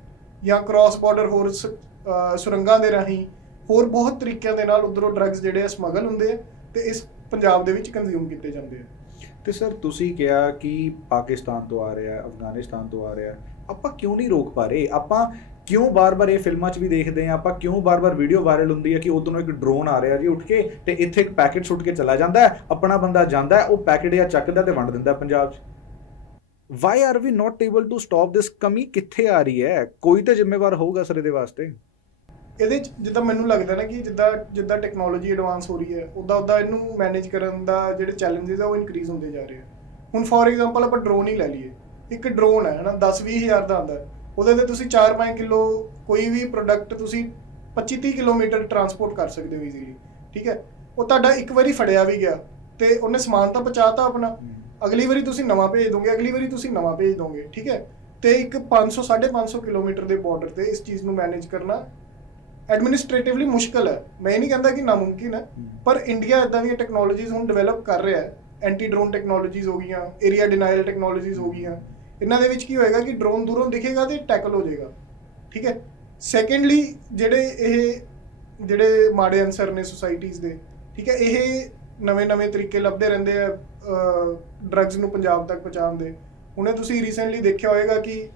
[SPEAKER 2] ਜਾਂ ਕ੍ਰਾਸ ਬਾਰਡਰ ਹੋਰ ਸੁਰੰਗਾਂ ਦੇ ਰਾਹੀਂ ਹੋਰ ਬਹੁਤ ਤਰੀਕਿਆਂ ਦੇ ਨਾਲ ਉਧਰੋਂ ਡਰੱਗਸ ਜਿਹੜੇ ਆ ਸਮਗਲ ਹੁੰਦੇ ਆ ਤੇ ਇਸ ਪੰਜਾਬ ਦੇ ਵਿੱਚ ਕੰਜ਼ਿਊਮ ਕੀਤੇ ਜਾਂਦੇ ਆ।
[SPEAKER 1] ਤੇ ਸਰ ਤੁਸੀਂ ਕਿਹਾ ਕਿ ਪਾਕਿਸਤਾਨ ਤੋਂ ਆ ਰਿਹਾ, ਅਫਗਾਨਿਸਤਾਨ ਤੋਂ ਆ ਰਿਹਾ। ਆਪਾਂ ਕਿਉਂ ਨਹੀਂ ਰੋਕ ਪਾ ਰਹੇ? ਆਪਾਂ ਕਿਉਂ ਬਾਰ-ਬਾਰ ਇਹ ਫਿਲਮਾਂ 'ਚ ਵੀ ਦੇਖਦੇ ਆ ਆਪਾਂ ਕਿਉਂ ਬਾਰ-ਬਾਰ ਵੀਡੀਓ ਵਾਇਰਲ ਹੁੰਦੀ ਹੈ ਕਿ ਉਧਰੋਂ ਇੱਕ ਡਰੋਨ ਆ ਰਿਹਾ ਜੀ ਉੱਠ ਕੇ ਤੇ ਇੱਥੇ ਇੱਕ ਪੈਕੇਟ ਸੁੱਟ ਕੇ ਚਲਾ ਜਾਂਦਾ ਆਪਣਾ ਬੰਦਾ ਜਾਂਦਾ ਉਹ ਪੈਕੇਟ ਜਾਂ ਚੱਕਦਾ ਤੇ ਵੰਡ ਦਿੰਦਾ ਪੰਜਾਬ 'ਚ? Why are we not able to stop this ਕਮੀ ਕਿੱਥੇ ਆ ਰਹੀ ਹੈ? ਕੋਈ ਤਾਂ ਜ਼ਿੰਮੇਵਾਰ ਹੋਊਗਾ ਸਰ ਇਹਦੇ ਵਾਸਤੇ।
[SPEAKER 2] ਇਹਦੇ ਜਿੱਦਾਂ ਮੈਨੂੰ ਲੱਗਦਾ ਨਾ ਕਿ ਜਿੱਦਾਂ ਜਿੱਦਾਂ ਟੈਕਨੋਲੋਜੀ ਐਡਵਾਂਸ ਹੋ ਰਹੀ ਹੈ ਉਦਾਂ ਉਦਾਂ ਇਹਨੂੰ ਮੈਨੇਜ ਕਰਨ ਦਾ ਜਿਹੜੇ ਚੈਲੰਜਸ ਆ ਉਹ ਇਨਕਰੀਜ਼ ਹੁੰਦੇ ਜਾ ਰਹੇ ਆ। ਹੁਣ ਫੋਰ ਐਗਜ਼ਾਮਪਲ ਆਪਾਂ ਡਰੋਨ ਹੀ ਲੈ ਲਈਏ। ਇੱਕ ਡਰੋਨ ਹੈ ਹਨਾ 10-20 ਹਜ਼ਾਰ ਦਾ ਆਉਂਦਾ। ਹੈ। ਉਹਦੇ ਤੇ ਤੁਸੀਂ 4-5 ਕਿਲੋ ਕੋਈ ਵੀ ਪ੍ਰੋਡਕਟ ਤੁਸੀਂ 25-30 ਕਿਲੋਮੀਟਰ ਟਰਾਂਸਪੋਰਟ ਕਰ ਸਕਦੇ ਹੋ ਈਜ਼ੀਲੀ ਠੀਕ ਹੈ? ਉਹ ਤੁਹਾਡਾ ਇੱਕ ਵਾਰੀ ਫੜਿਆ ਵੀ ਗਿਆ ਤੇ ਉਹਨੇ ਸਮਾਨ ਤਾਂ ਪਹੁੰਚਾਤਾ ਆਪਣਾ। ਅਗਲੀ ਵਾਰੀ ਤੁਸੀਂ ਨਵਾਂ ਭੇਜ ਦੋਗੇ, ਅਗਲੀ ਵਾਰੀ ਤੁਸੀਂ ਨਵਾਂ ਭੇਜ ਦੋਗੇ, ਠੀਕ ਹੈ? ਤੇ ਇੱਕ 500 550 ਕਿਲੋਮੀਟਰ ਦੇ ਬਾਰਡਰ ਤੇ ਇਸ ਚੀਜ਼ ਨੂੰ ਮੈਨੇਜ ਕਰਨਾ ਐਡਮਿਨਿਸਟ੍ਰੇਟਿਵਲੀ ਮੁਸ਼ਕਲ ਹੈ। ਮੈਂ ਇਹ ਨਹੀਂ ਕਹਿੰਦਾ ਕਿ ਨਾਮੁਮਕਿਨ ਹੈ, ਪਰ ਇੰਡੀਆ ਇਦਾਂ ਦੀਆਂ ਟੈਕਨੋਲੋਜੀਜ਼ ਹੁਣ ਡਿਵੈਲਪ ਕਰ ਰਿਹਾ ਹੈ। ਐਂਟੀ ਡਰੋਨ ਟੈਕਨੋਲੋਜੀਜ਼ ਹੋ ਗਈਆਂ ਏਰੀਆ ਡਿਨਾਇਲ ਟੈਕਨੋਲੋਜੀਜ਼ ਹੋ ਗਈਆਂ। ਇਹਨਾਂ ਦੇ ਵਿੱਚ ਕੀ ਹੋਏਗਾ ਕਿ ਡਰੋਨ ਦੂਰੋਂ ਦਿਖੇਗਾ ਤੇ ਟੈਕਲ ਹੋ ਜਾਏਗਾ, ਠੀਕ ਹੈ? ਸੈਕੰਡਲੀ ਜਿਹੜੇ ਇਹ, ਜਿਹੜੇ ਮਾੜੇ ਅਨਸਰ ਨੇ ਸੁਸਾਇਟੀਜ਼ ਦੇ, ਠੀਕ ਹੈ? ਇਹ ਨਵੇਂ-ਨਵੇਂ ਤਰੀਕੇ ਲੱਭਦੇ ਰਹਿੰਦੇ ਆ ਡਰੱਗਸ ਨੂੰ ਪੰਜਾਬ ਤੱਕ ਪਹੁੰਚਾਉਣ ਦੇ। ਹੁਣੇ ਤੁਸੀਂ ਰੀਸੈਂਟਲੀ ਦੇਖਿਆ ਹੋਵੇਗਾ ਕਿ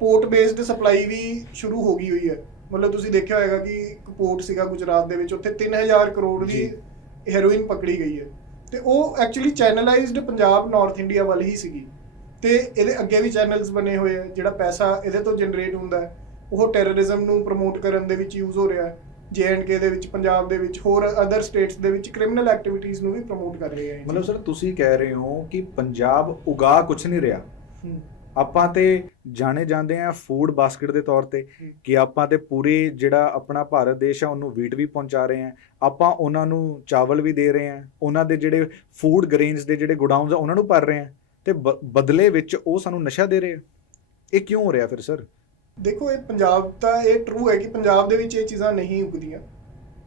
[SPEAKER 2] ਪੋਰਟ ਬੇਸਡ ਸਪਲਾਈ ਵੀ ਸ਼ੁਰੂ ਹੋ ਗਈ ਹੋਈ ਹੈ। ਮਤਲਬ ਤੁਸੀਂ ਦੇਖਿਆ ਹੋਵੇਗਾ ਕਿ ਇੱਕ ਪੋਰਟ ਸੀਗਾ ਗੁਜਰਾਤ ਦੇ ਵਿੱਚ ਉੱਥੇ 3000 ਕਰੋੜ ਦੀ। ਹੈਰੋਇਨ ਪਕੜੀ ਗਈ ਹੈ। ਤੇ ਉਹ actually channelized Punjab north India ਵੱਲ ਹੀ ਸੀਗੀ। ਤੇ ਇਹਦੇ ਅੱਗੇ ਵੀ ਚੈਨਲਸ ਬਣੇ ਹੋਏ ਆ ਜਿਹੜਾ ਪੈਸਾ ਇਹਦੇ ਤੋਂ ਜਨਰੇਟ ਹੁੰਦਾ ਹੈ ਉਹ ਟੈਰਰਿਜ਼ਮ ਨੂੰ ਪ੍ਰਮੋਟ ਕਰਨ ਦੇ ਵਿੱਚ ਯੂਜ਼ ਹੋ ਰਿਹਾ ਹੈ। ਕੇ ਦੇ ਵਿੱਚ ਪੰਜਾਬ ਦੇ ਵਿੱਚ ਹੋਰ ਅਦਰ ਸਟੇਟਸ ਦੇ ਵਿੱਚ ਕ੍ਰਿਮੀਨਲ ਐਕਟੀਵਿਟੀਜ਼ ਨੂੰ ਵੀ ਪ੍ਰਮੋਟ ਕਰ ਰਹੇ ਆ ਇਹ
[SPEAKER 1] ਮਤਲਬ ਸਰ ਤੁਸੀਂ ਕਹਿ ਰਹੇ ਹੋ ਕਿ ਪੰਜਾਬ ਉਗਾ ਕੁਝ ਨਹੀਂ ਰਿਹਾ।
[SPEAKER 2] ਹੂੰ।
[SPEAKER 1] ਆਪਾਂ ਤੇ ਜਾਣੇ ਜਾਂਦੇ ਆ ਫੂਡ ਬਾਸਕਟ ਦੇ ਤੌਰ ਤੇ
[SPEAKER 2] ਹੂੰ।
[SPEAKER 1] ਕਿ ਆਪਾਂ ਤੇ ਪੂਰੇ ਜਿਹੜਾ ਆਪਣਾ ਭਾਰਤ ਦੇਸ਼ ਆ ਉਹਨੂੰ ਵੀਟ ਵੀ ਪਹੁੰਚਾ ਰਹੇ ਆ। ਆਪਾਂ ਉਹਨਾਂ ਨੂੰ ਚਾਵਲ ਵੀ ਦੇ ਰਹੇ ਆ। ਉਹਨਾਂ ਦੇ ਜਿਹੜੇ ਫੂਡ ਗ੍ਰੇਨਸ ਦੇ ਜਿਹੜੇ ਗੋਡਾਊਨਸ ਆ ਉਹਨਾਂ ਨੂੰ ਭਰ ਰਹੇ ਆ। ਤੇ ਬਦਲੇ ਵਿੱਚ ਉਹ ਸਾਨੂੰ ਨਸ਼ਾ ਦੇ ਰਹੇ ਆ। ਇਹ ਕਿਉਂ ਹੋ ਰਿਹਾ ਫਿਰ ਸਰ
[SPEAKER 2] ਦੇਖੋ, ਇਹ ਪੰਜਾਬ ਤਾਂ ਇਹ ਟਰੂ ਹੈ ਕਿ ਪੰਜਾਬ ਦੇ ਵਿੱਚ ਇਹ ਚੀਜ਼ਾਂ ਨਹੀਂ ਉਗਦੀਆਂ।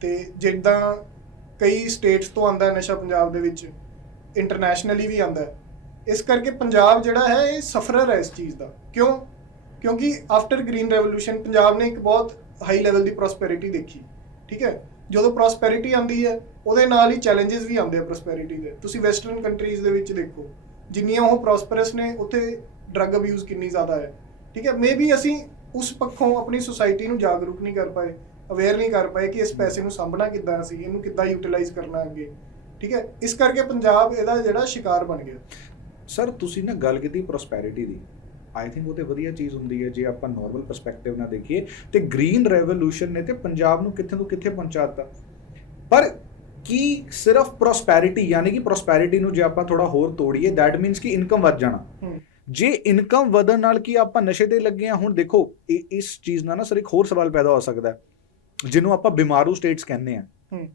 [SPEAKER 2] ਤੇ ਜਿੱਦਾਂ ਕਈ ਸਟੇਟਸ ਤੋਂ ਆਂਦਾ ਨਸ਼ਾ ਪੰਜਾਬ ਦੇ ਵਿੱਚ ਇੰਟਰਨੈਸ਼ਨਲੀ ਵੀ ਆਂਦਾ ਹੈ। ਇਸ ਕਰਕੇ ਪੰਜਾਬ ਜਿਹੜਾ ਹੈ, ਇਹ ਸਫਰਰ ਹੈ ਇਸ ਚੀਜ਼ ਦਾ। ਕਿਉਂ? ਕਿਉਂਕਿ ਆਫਟਰ ਗ੍ਰੀਨ ਰੈਵੋਲੂਸ਼ਨ ਪੰਜਾਬ ਨੇ ਇੱਕ ਬਹੁਤ ਹਾਈ ਲੈਵਲ ਦੀ ਪ੍ਰੋਸਪੈਰਿਟੀ ਦੇਖੀ, ਠੀਕ ਹੈ? ਜਦੋਂ ਪ੍ਰੋਸਪੈਰਿਟੀ ਆਂਦੀ ਹੈ, ਉਹਦੇ ਨਾਲ ਹੀ ਚੈਲੰਜਸ ਵੀ ਆਉਂਦੇ ਆ ਪ੍ਰੋਸਪੈਰਿਟੀ ਦੇ। ਤੁਸੀਂ ਵੈਸਟਰਨ ਕੰਟਰੀਜ਼ ਦੇ ਵਿੱਚ ਦੇਖੋ, ਜਿੰਨੀਆਂ ਉਹ ਪ੍ਰੋਸਪਰਸ ਨੇ, ਉੱਥੇ ਡਰੱਗ ਅਬਿਊਜ਼ ਕਿੰਨੀ ਜ਼ਿਆਦਾ ਹੈ, ਠੀਕ ਹੈ? ਮੇਬੀ ਅਸੀਂ ਉਸ ਪੱਖੋਂ ਆਪਣੀ ਸੁਸਾਇਟੀ ਨੂੰ ਜਾਗਰੂਕ ਨਹੀਂ ਕਰ ਪਾਏ ਅਵੇਅਰ ਨਹੀਂ ਕਰ ਪਾਏ ਕਿ ਇਸ ਪੈਸੇ ਨੂੰ ਸਾਂਭਣਾ ਕਿੱਦਾਂ ਸੀ ਇਹਨੂੰ ਕਿੱਦਾਂ ਯੂਟਿਲਾਈਜ਼ ਕਰਨਾ ਅੱਗੇ। ਠੀਕ ਹੈ? ਇਸ ਕਰਕੇ ਪੰਜਾਬ ਇਹਦਾ ਜਿਹੜਾ ਸ਼ਿਕਾਰ ਬਣ ਗਿਆ।
[SPEAKER 1] ਸਰ ਤੁਸੀਂ ਨਾ ਗੱਲ ਕੀਤੀ ਪ੍ਰੋਸਪੈਰਿਟੀ ਦੀ। ਆਈ ਥਿੰਕ ਉਹ ਤੇ ਵਧੀਆ ਚੀਜ਼ ਹੁੰਦੀ ਹੈ ਜੇ ਆਪਾਂ ਨਾਰਮਲ ਪਰਸਪੈਕਟਿਵ ਨਾਲ ਦੇਖੀਏ ਤੇ ਗ੍ਰੀਨ ਰੈਵੋਲੂਸ਼ਨ ਨੇ ਤੇ ਪੰਜਾਬ ਨੂੰ ਕਿੱਥੇ ਤੋਂ ਕਿੱਥੇ ਪਹੁੰਚਾਤਾ ਪਰ ਕੀ ਸਿਰਫ ਪ੍ਰੋਸਪੈਰਿਟੀ ਯਾਨੀ ਕਿ ਪ੍ਰੋਸਪੈਰਿਟੀ ਨੂੰ ਜੇ ਆਪਾਂ ਥੋੜਾ ਹੋਰ ਤੋੜੀਏ ਥੈਟ ਮੀਨਸ ਕਿ ਇਨਕਮ ਵੱਧ ਜਾਣਾ। ਜੇ ਇਨਕਮ ਵਧਣ ਨਾਲ ਕੀ ਆਪਾਂ ਨਸ਼ੇ ਤੇ ਲੱਗੇ ਆ ਹੁਣ ਦੇਖੋ ਇਹ ਇਸ ਚੀਜ਼ ਨਾਲ ਨਾ ਸਰ ਇੱਕ ਹੋਰ ਸਵਾਲ ਪੈਦਾ ਹੋ ਸਕਦਾ ਜਿਹਨੂੰ ਆਪਾਂ ਬਿਮਾਰੂ ਸਟੇਟਸ ਕਹਿੰਦੇ ਆ
[SPEAKER 2] ਹੂੰ।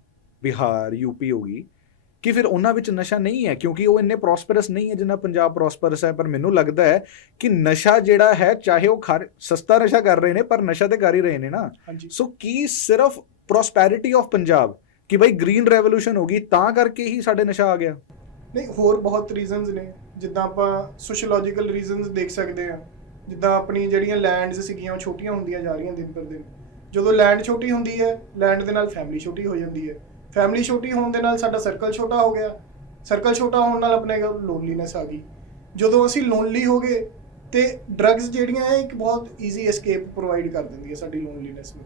[SPEAKER 1] ਬਿਹਾਰ ਯੂਪੀ ਹੋ ਗਈ ਕਿ ਫਿਰ ਉਹਨਾਂ ਵਿੱਚ ਨਸ਼ਾ ਨਹੀਂ ਹੈ ਕਿਉਂਕਿ ਉਹ ਇੰਨੇ ਪ੍ਰੋਸਪਰਸ ਨਹੀਂ ਹੈ ਜਿੰਨਾ ਪੰਜਾਬ ਪ੍ਰੋਸਪਰਸ ਹੈ ਪਰ ਮੈਨੂੰ ਲੱਗਦਾ ਹੈ ਕਿ ਨਸ਼ਾ ਜਿਹੜਾ ਹੈ ਚਾਹੇ ਉਹ ਖਰ ਸਸਤਾ ਨਸ਼ਾ ਕਰ ਰਹੇ ਨੇ ਪਰ ਨਸ਼ਾ ਤੇ ਕਰ ਹੀ ਰਹੇ ਨੇ ਨਾ। ਸੋ ਕੀ ਸਿਰਫ ਪ੍ਰੋਸਪੈਰਿਟੀ ਆਫ ਪੰਜਾਬ ਕਿ ਭਾਈ ਗ੍ਰੀਨ ਰੈਵੋਲੂਸ਼ਨ ਹੋ ਗਈ ਤਾਂ ਕਰਕੇ ਹੀ ਸਾਡੇ ਨਸ਼ਾ ਆ ਗਿਆ?
[SPEAKER 2] ਨਹੀਂ ਹੋਰ ਬਹੁਤ ਰੀਜ਼ਨਸ ਨੇ। ਜਿੱਦਾਂ ਆਪਾਂ ਸੋਸ਼ੀਓਲੋਜੀਕਲ ਰੀਜ਼ਨਸ ਦੇਖ ਸਕਦੇ ਆ ਜਿੱਦਾਂ ਆਪਣੀ ਜਿਹੜੀਆਂ ਲੈਂਡਸ ਸੀਗੀਆਂ ਉਹ ਛੋਟੀਆਂ ਹੁੰਦੀਆਂ ਜਾ ਰਹੀਆਂ ਦਿਨ ਪਰ ਦਿਨ। ਜਦੋਂ ਲੈਂਡ ਛੋਟੀ ਹੁੰਦੀ ਹੈ ਲੈਂਡ ਦੇ ਨਾਲ ਫੈਮਿਲੀ ਛੋਟੀ ਹੋ ਜਾਂਦੀ ਹੈ। ਫੈਮਿਲੀ ਛੋਟੀ ਹੋਣ ਦੇ ਨਾਲ ਸਾਡਾ ਸਰਕਲ ਛੋਟਾ ਹੋ ਗਿਆ। ਸਰਕਲ ਛੋਟਾ ਹੋਣ ਨਾਲ ਆਪਣੇ ਕੋਲ ਲੋਨਲੀਨੈਸ ਆ ਗਈ। ਜਦੋਂ ਅਸੀਂ ਲੋਨਲੀ ਹੋ ਗਏ, ਤੇ ਡਰੱਗਸ ਜਿਹੜੀਆਂ ਹੈ ਇੱਕ ਬਹੁਤ ਈਜ਼ੀ ਐਸਕੇਪ ਪ੍ਰੋਵਾਈਡ ਕਰ ਦਿੰਦੀ ਹੈ ਸਾਡੀ ਲੋਨਲੀਨੈਸ ਨੂੰ।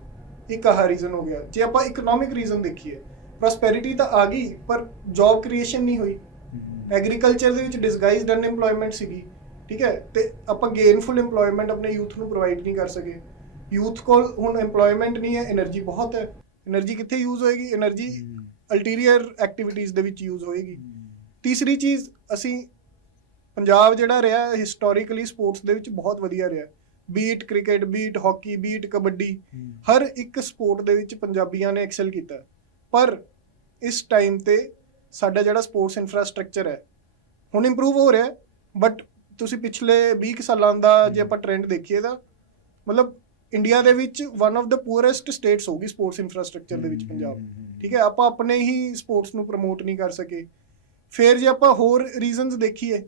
[SPEAKER 2] ਇੱਕ ਆਹ ਰੀਜ਼ਨ ਹੋ ਗਿਆ। ਜੇ ਆਪਾਂ ਇਕਨੋਮਿਕ ਰੀਜ਼ਨ ਦੇਖੀਏ ਪ੍ਰੋਸਪੈਰਿਟੀ ਤਾਂ ਆ ਗਈ, ਪਰ ਜੌਬ ਕ੍ਰੀਏਸ਼ਨ ਨਹੀਂ ਹੋਈ। ਐਗਰੀਕਲਚਰ ਦੇ ਵਿੱਚ ਡਿਸਗਾਈਜ਼ਡ ਅਨਐਮਪਲੋਇਮੈਂਟ ਸੀਗੀ ਠੀਕ ਹੈ ਤੇ ਆਪਾਂ ਗੇਨਫੁਲ ਏਮਪਲੋਇਮੈਂਟ ਆਪਣੇ ਯੂਥ ਨੂੰ ਪ੍ਰੋਵਾਈਡ ਨਹੀਂ ਕਰ ਸਕੇ। ਯੂਥ ਕੋਲ ਹੁਣ ਏਮਪਲੋਇਮੈਂਟ ਨਹੀਂ ਹੈ એનર્ਜੀ ਬਹੁਤ ਹੈ। એનર્ਜੀ ਕਿੱਥੇ ਯੂਜ਼ ਹੋਏਗੀ? એનર્ਜੀ ਅਲਟੀਰੀਅਰ ਐਕਟੀਵਿਟੀਜ਼ ਦੇ ਵਿੱਚ ਯੂਜ਼ ਹੋਏਗੀ। ਤੀਸਰੀ ਚੀਜ਼ ਅਸੀਂ ਪੰਜਾਬ ਜਿਹੜਾ ਰਿਹਾ ਹਿਸਟੋਰੀਕਲੀ ਸਪੋਰਟਸ ਦੇ ਵਿੱਚ ਬਹੁਤ ਵਧੀਆ ਰਿਹਾ। Be it cricket be it hockey be it kabaddi ਹਰ ਇੱਕ ਸਪੋਰਟ ਦੇ ਵਿੱਚ ਪੰਜਾਬੀਆਂ ਨੇ ਐਕਸਲ ਕੀਤਾ। ਪਰ ਇਸ ਟਾਈਮ ਤੇ ਸਾਡਾ ਜਿਹੜਾ ਸਪੋਰਟਸ ਇਨਫਰਾਸਟ੍ਰਕਚਰ ਹੈ ਹੁਣ ਇੰਪਰੂਵ ਹੋ ਰਿਹਾ ਬਟ ਤੁਸੀਂ ਪਿਛਲੇ 20 ਕੁ ਸਾਲਾਂ ਦਾ ਜੇ ਆਪਾਂ ਟ੍ਰੈਂਡ ਦੇਖੀਏ ਤਾਂ ਮਤਲਬ ਇੰਡੀਆ ਦੇ ਵਿੱਚ one of the poorest states ਹੋਗੀ ਸਪੋਰਟਸ ਇਨਫਰਾਸਟ੍ਰਕਚਰ ਦੇ ਵਿੱਚ ਪੰਜਾਬ। ਠੀਕ ਹੈ ਆਪਾਂ ਆਪਣੇ ਹੀ ਸਪੋਰਟਸ ਨੂੰ ਪ੍ਰਮੋਟ ਨਹੀਂ ਕਰ ਸਕੇ। ਫਿਰ ਜੇ ਆਪਾਂ ਹੋਰ ਰੀਜ਼ਨਸ ਦੇਖੀਏ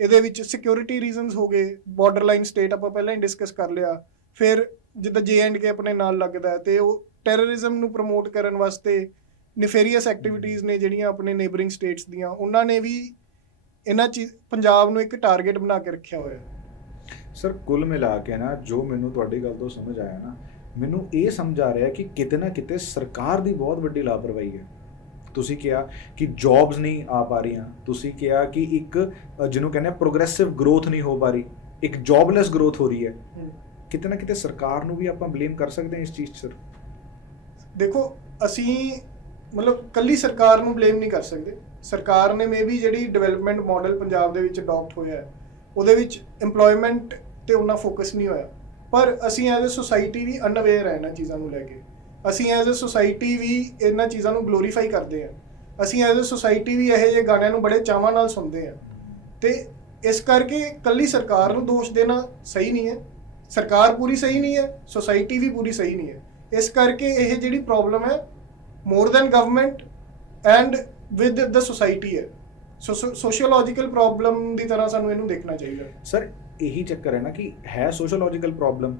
[SPEAKER 2] ਇਹਦੇ ਵਿੱਚ ਸਿਕਿਉਰਿਟੀ ਰੀਜ਼ਨਸ ਹੋ ਗਏ ਬਾਰਡਰ ਲਾਈਨ ਸਟੇਟ ਆਪਾਂ ਪਹਿਲਾਂ ਹੀ ਡਿਸਕਸ ਕਰ ਲਿਆ। ਫਿਰ ਜਿੱਦਾਂ ਜੇ ਐਂਡ ਕੇ ਆਪਣੇ ਨਾਲ ਲੱਗਦਾ ਤੇ ਉਹ ਟੈਰਰਿਜ਼ਮ ਨੂੰ ਪ੍ਰਮੋਟ ਕਰਨ ਵਾਸਤੇ ਨਿਫੇਰੀਅਸ ਐਕਟੀਵਿਟੀਜ਼ ਨੇ ਜਿਹੜੀਆਂ ਆਪਣੇ ਨੇਬਰਿੰਗ ਸਟੇਟਸ ਦੀਆਂ ਉਹਨਾਂ ਨੇ ਵੀ ਇਹਨਾਂ ਚੀਜ਼ ਪੰਜਾਬ ਨੂੰ ਇੱਕ ਟਾਰਗੇਟ ਬਣਾ ਕੇ ਰੱਖਿਆ ਹੋਇਆ।
[SPEAKER 1] ਸਰ ਕੁੱਲ ਮਿਲਾ ਕੇ ਨਾ ਜੋ ਮੈਨੂੰ ਤੁਹਾਡੀ ਗੱਲ ਤੋਂ ਸਮਝ ਆਇਆ ਨਾ ਮੈਨੂੰ ਇਹ ਸਮਝ ਆ ਰਿਹਾ ਕਿ ਕਿਤੇ ਨਾ ਕਿਤੇ ਸਰਕਾਰ ਦੀ ਬਹੁਤ ਵੱਡੀ ਲਾਪਰਵਾਹੀ ਹੈ। ਤੁਸੀਂ ਕਿਹਾ ਕਿ ਜੌਬਸ ਨਹੀਂ ਆ ਪਾ ਰਹੀਆਂ ਤੁਸੀਂ ਕਿਹਾ ਕਿ ਇੱਕ ਜਿਹਨੂੰ ਕਹਿੰਦੇ ਆ ਪ੍ਰੋਗਰੈਸਿਵ ਗਰੋਥ ਨਹੀਂ ਹੋ ਪਾ ਰਹੀ ਇੱਕ ਜੌਬਲੈਸ ਗਰੋਥ ਹੋ ਰਹੀ ਹੈ। ਕਿਤੇ ਨਾ ਕਿਤੇ ਸਰਕਾਰ ਨੂੰ ਵੀ ਆਪਾਂ ਬਲੇਮ ਕਰ ਸਕਦੇ ਹਾਂ ਇਸ ਚੀਜ਼ 'ਚ ਸਰ
[SPEAKER 2] ਦੇਖੋ ਅਸੀਂ ਮਤਲਬ ਕੱਲੀ ਸਰਕਾਰ ਨੂੰ ਬਲੇਮ ਨਹੀਂ ਕਰ ਸਕਦੇ। ਸਰਕਾਰ ਨੇ ਮੇਬੀ ਜਿਹੜੀ ਡਿਵੈਲਪਮੈਂਟ ਮਾਡਲ ਪੰਜਾਬ ਦੇ ਵਿੱਚ ਅਡਾਪਟ ਹੋਇਆ ਹੈ, ਉਹਦੇ ਵਿੱਚ EMPLOYMENT ਤੇ ਉਹਨਾਂ ਫੋਕਸ ਨਹੀਂ ਹੋਇਆ। ਪਰ ਅਸੀਂ as a society we unaware ਹੈ ਇਹਨਾਂ ਚੀਜ਼ਾਂ ਨੂੰ ਲੈ ਕੇ। ਅਸੀਂ ਐਜ਼ ਅ ਸੋਸਾਇਟੀ ਵੀ ਇਹਨਾਂ ਚੀਜ਼ਾਂ ਨੂੰ ਗਲੋਰੀਫਾਈ ਕਰਦੇ ਹਾਂ। ਅਸੀਂ ਐਜ਼ ਅ ਸੋਸਾਇਟੀ ਵੀ ਇਹੋ ਜਿਹੇ ਗਾਣਿਆਂ ਨੂੰ ਬੜੇ ਚਾਵਾਂ ਨਾਲ ਸੁਣਦੇ ਹਾਂ। ਤੇ ਇਸ ਕਰਕੇ ਕੱਲੀ ਸਰਕਾਰ ਨੂੰ ਦੋਸ਼ ਦੇਣਾ ਸਹੀ ਨਹੀਂ ਹੈ। ਸਰਕਾਰ ਪੂਰੀ ਸਹੀ ਨਹੀਂ ਹੈ ਸੋਸਾਇਟੀ ਵੀ ਪੂਰੀ ਸਹੀ ਨਹੀਂ ਹੈ। ਇਸ ਕਰਕੇ ਇਹ ਜਿਹੜੀ ਪ੍ਰੋਬਲਮ ਹੈ more than government and with the society ਹੈ ਸੋ ਸੋਸ਼ੀਓਲੋਜੀਕਲ ਪ੍ਰੋਬਲਮ ਦੀ ਤਰ੍ਹਾਂ ਸਾਨੂੰ ਇਹਨੂੰ ਦੇਖਣਾ ਚਾਹੀਦਾ
[SPEAKER 1] ਸਰ ਇਹੀ ਚੱਕਰ ਹੈ ਨਾ ਕਿ ਹੈ ਸੋਸ਼ੀਓਲੋਜੀਕਲ ਪ੍ਰੋਬਲਮ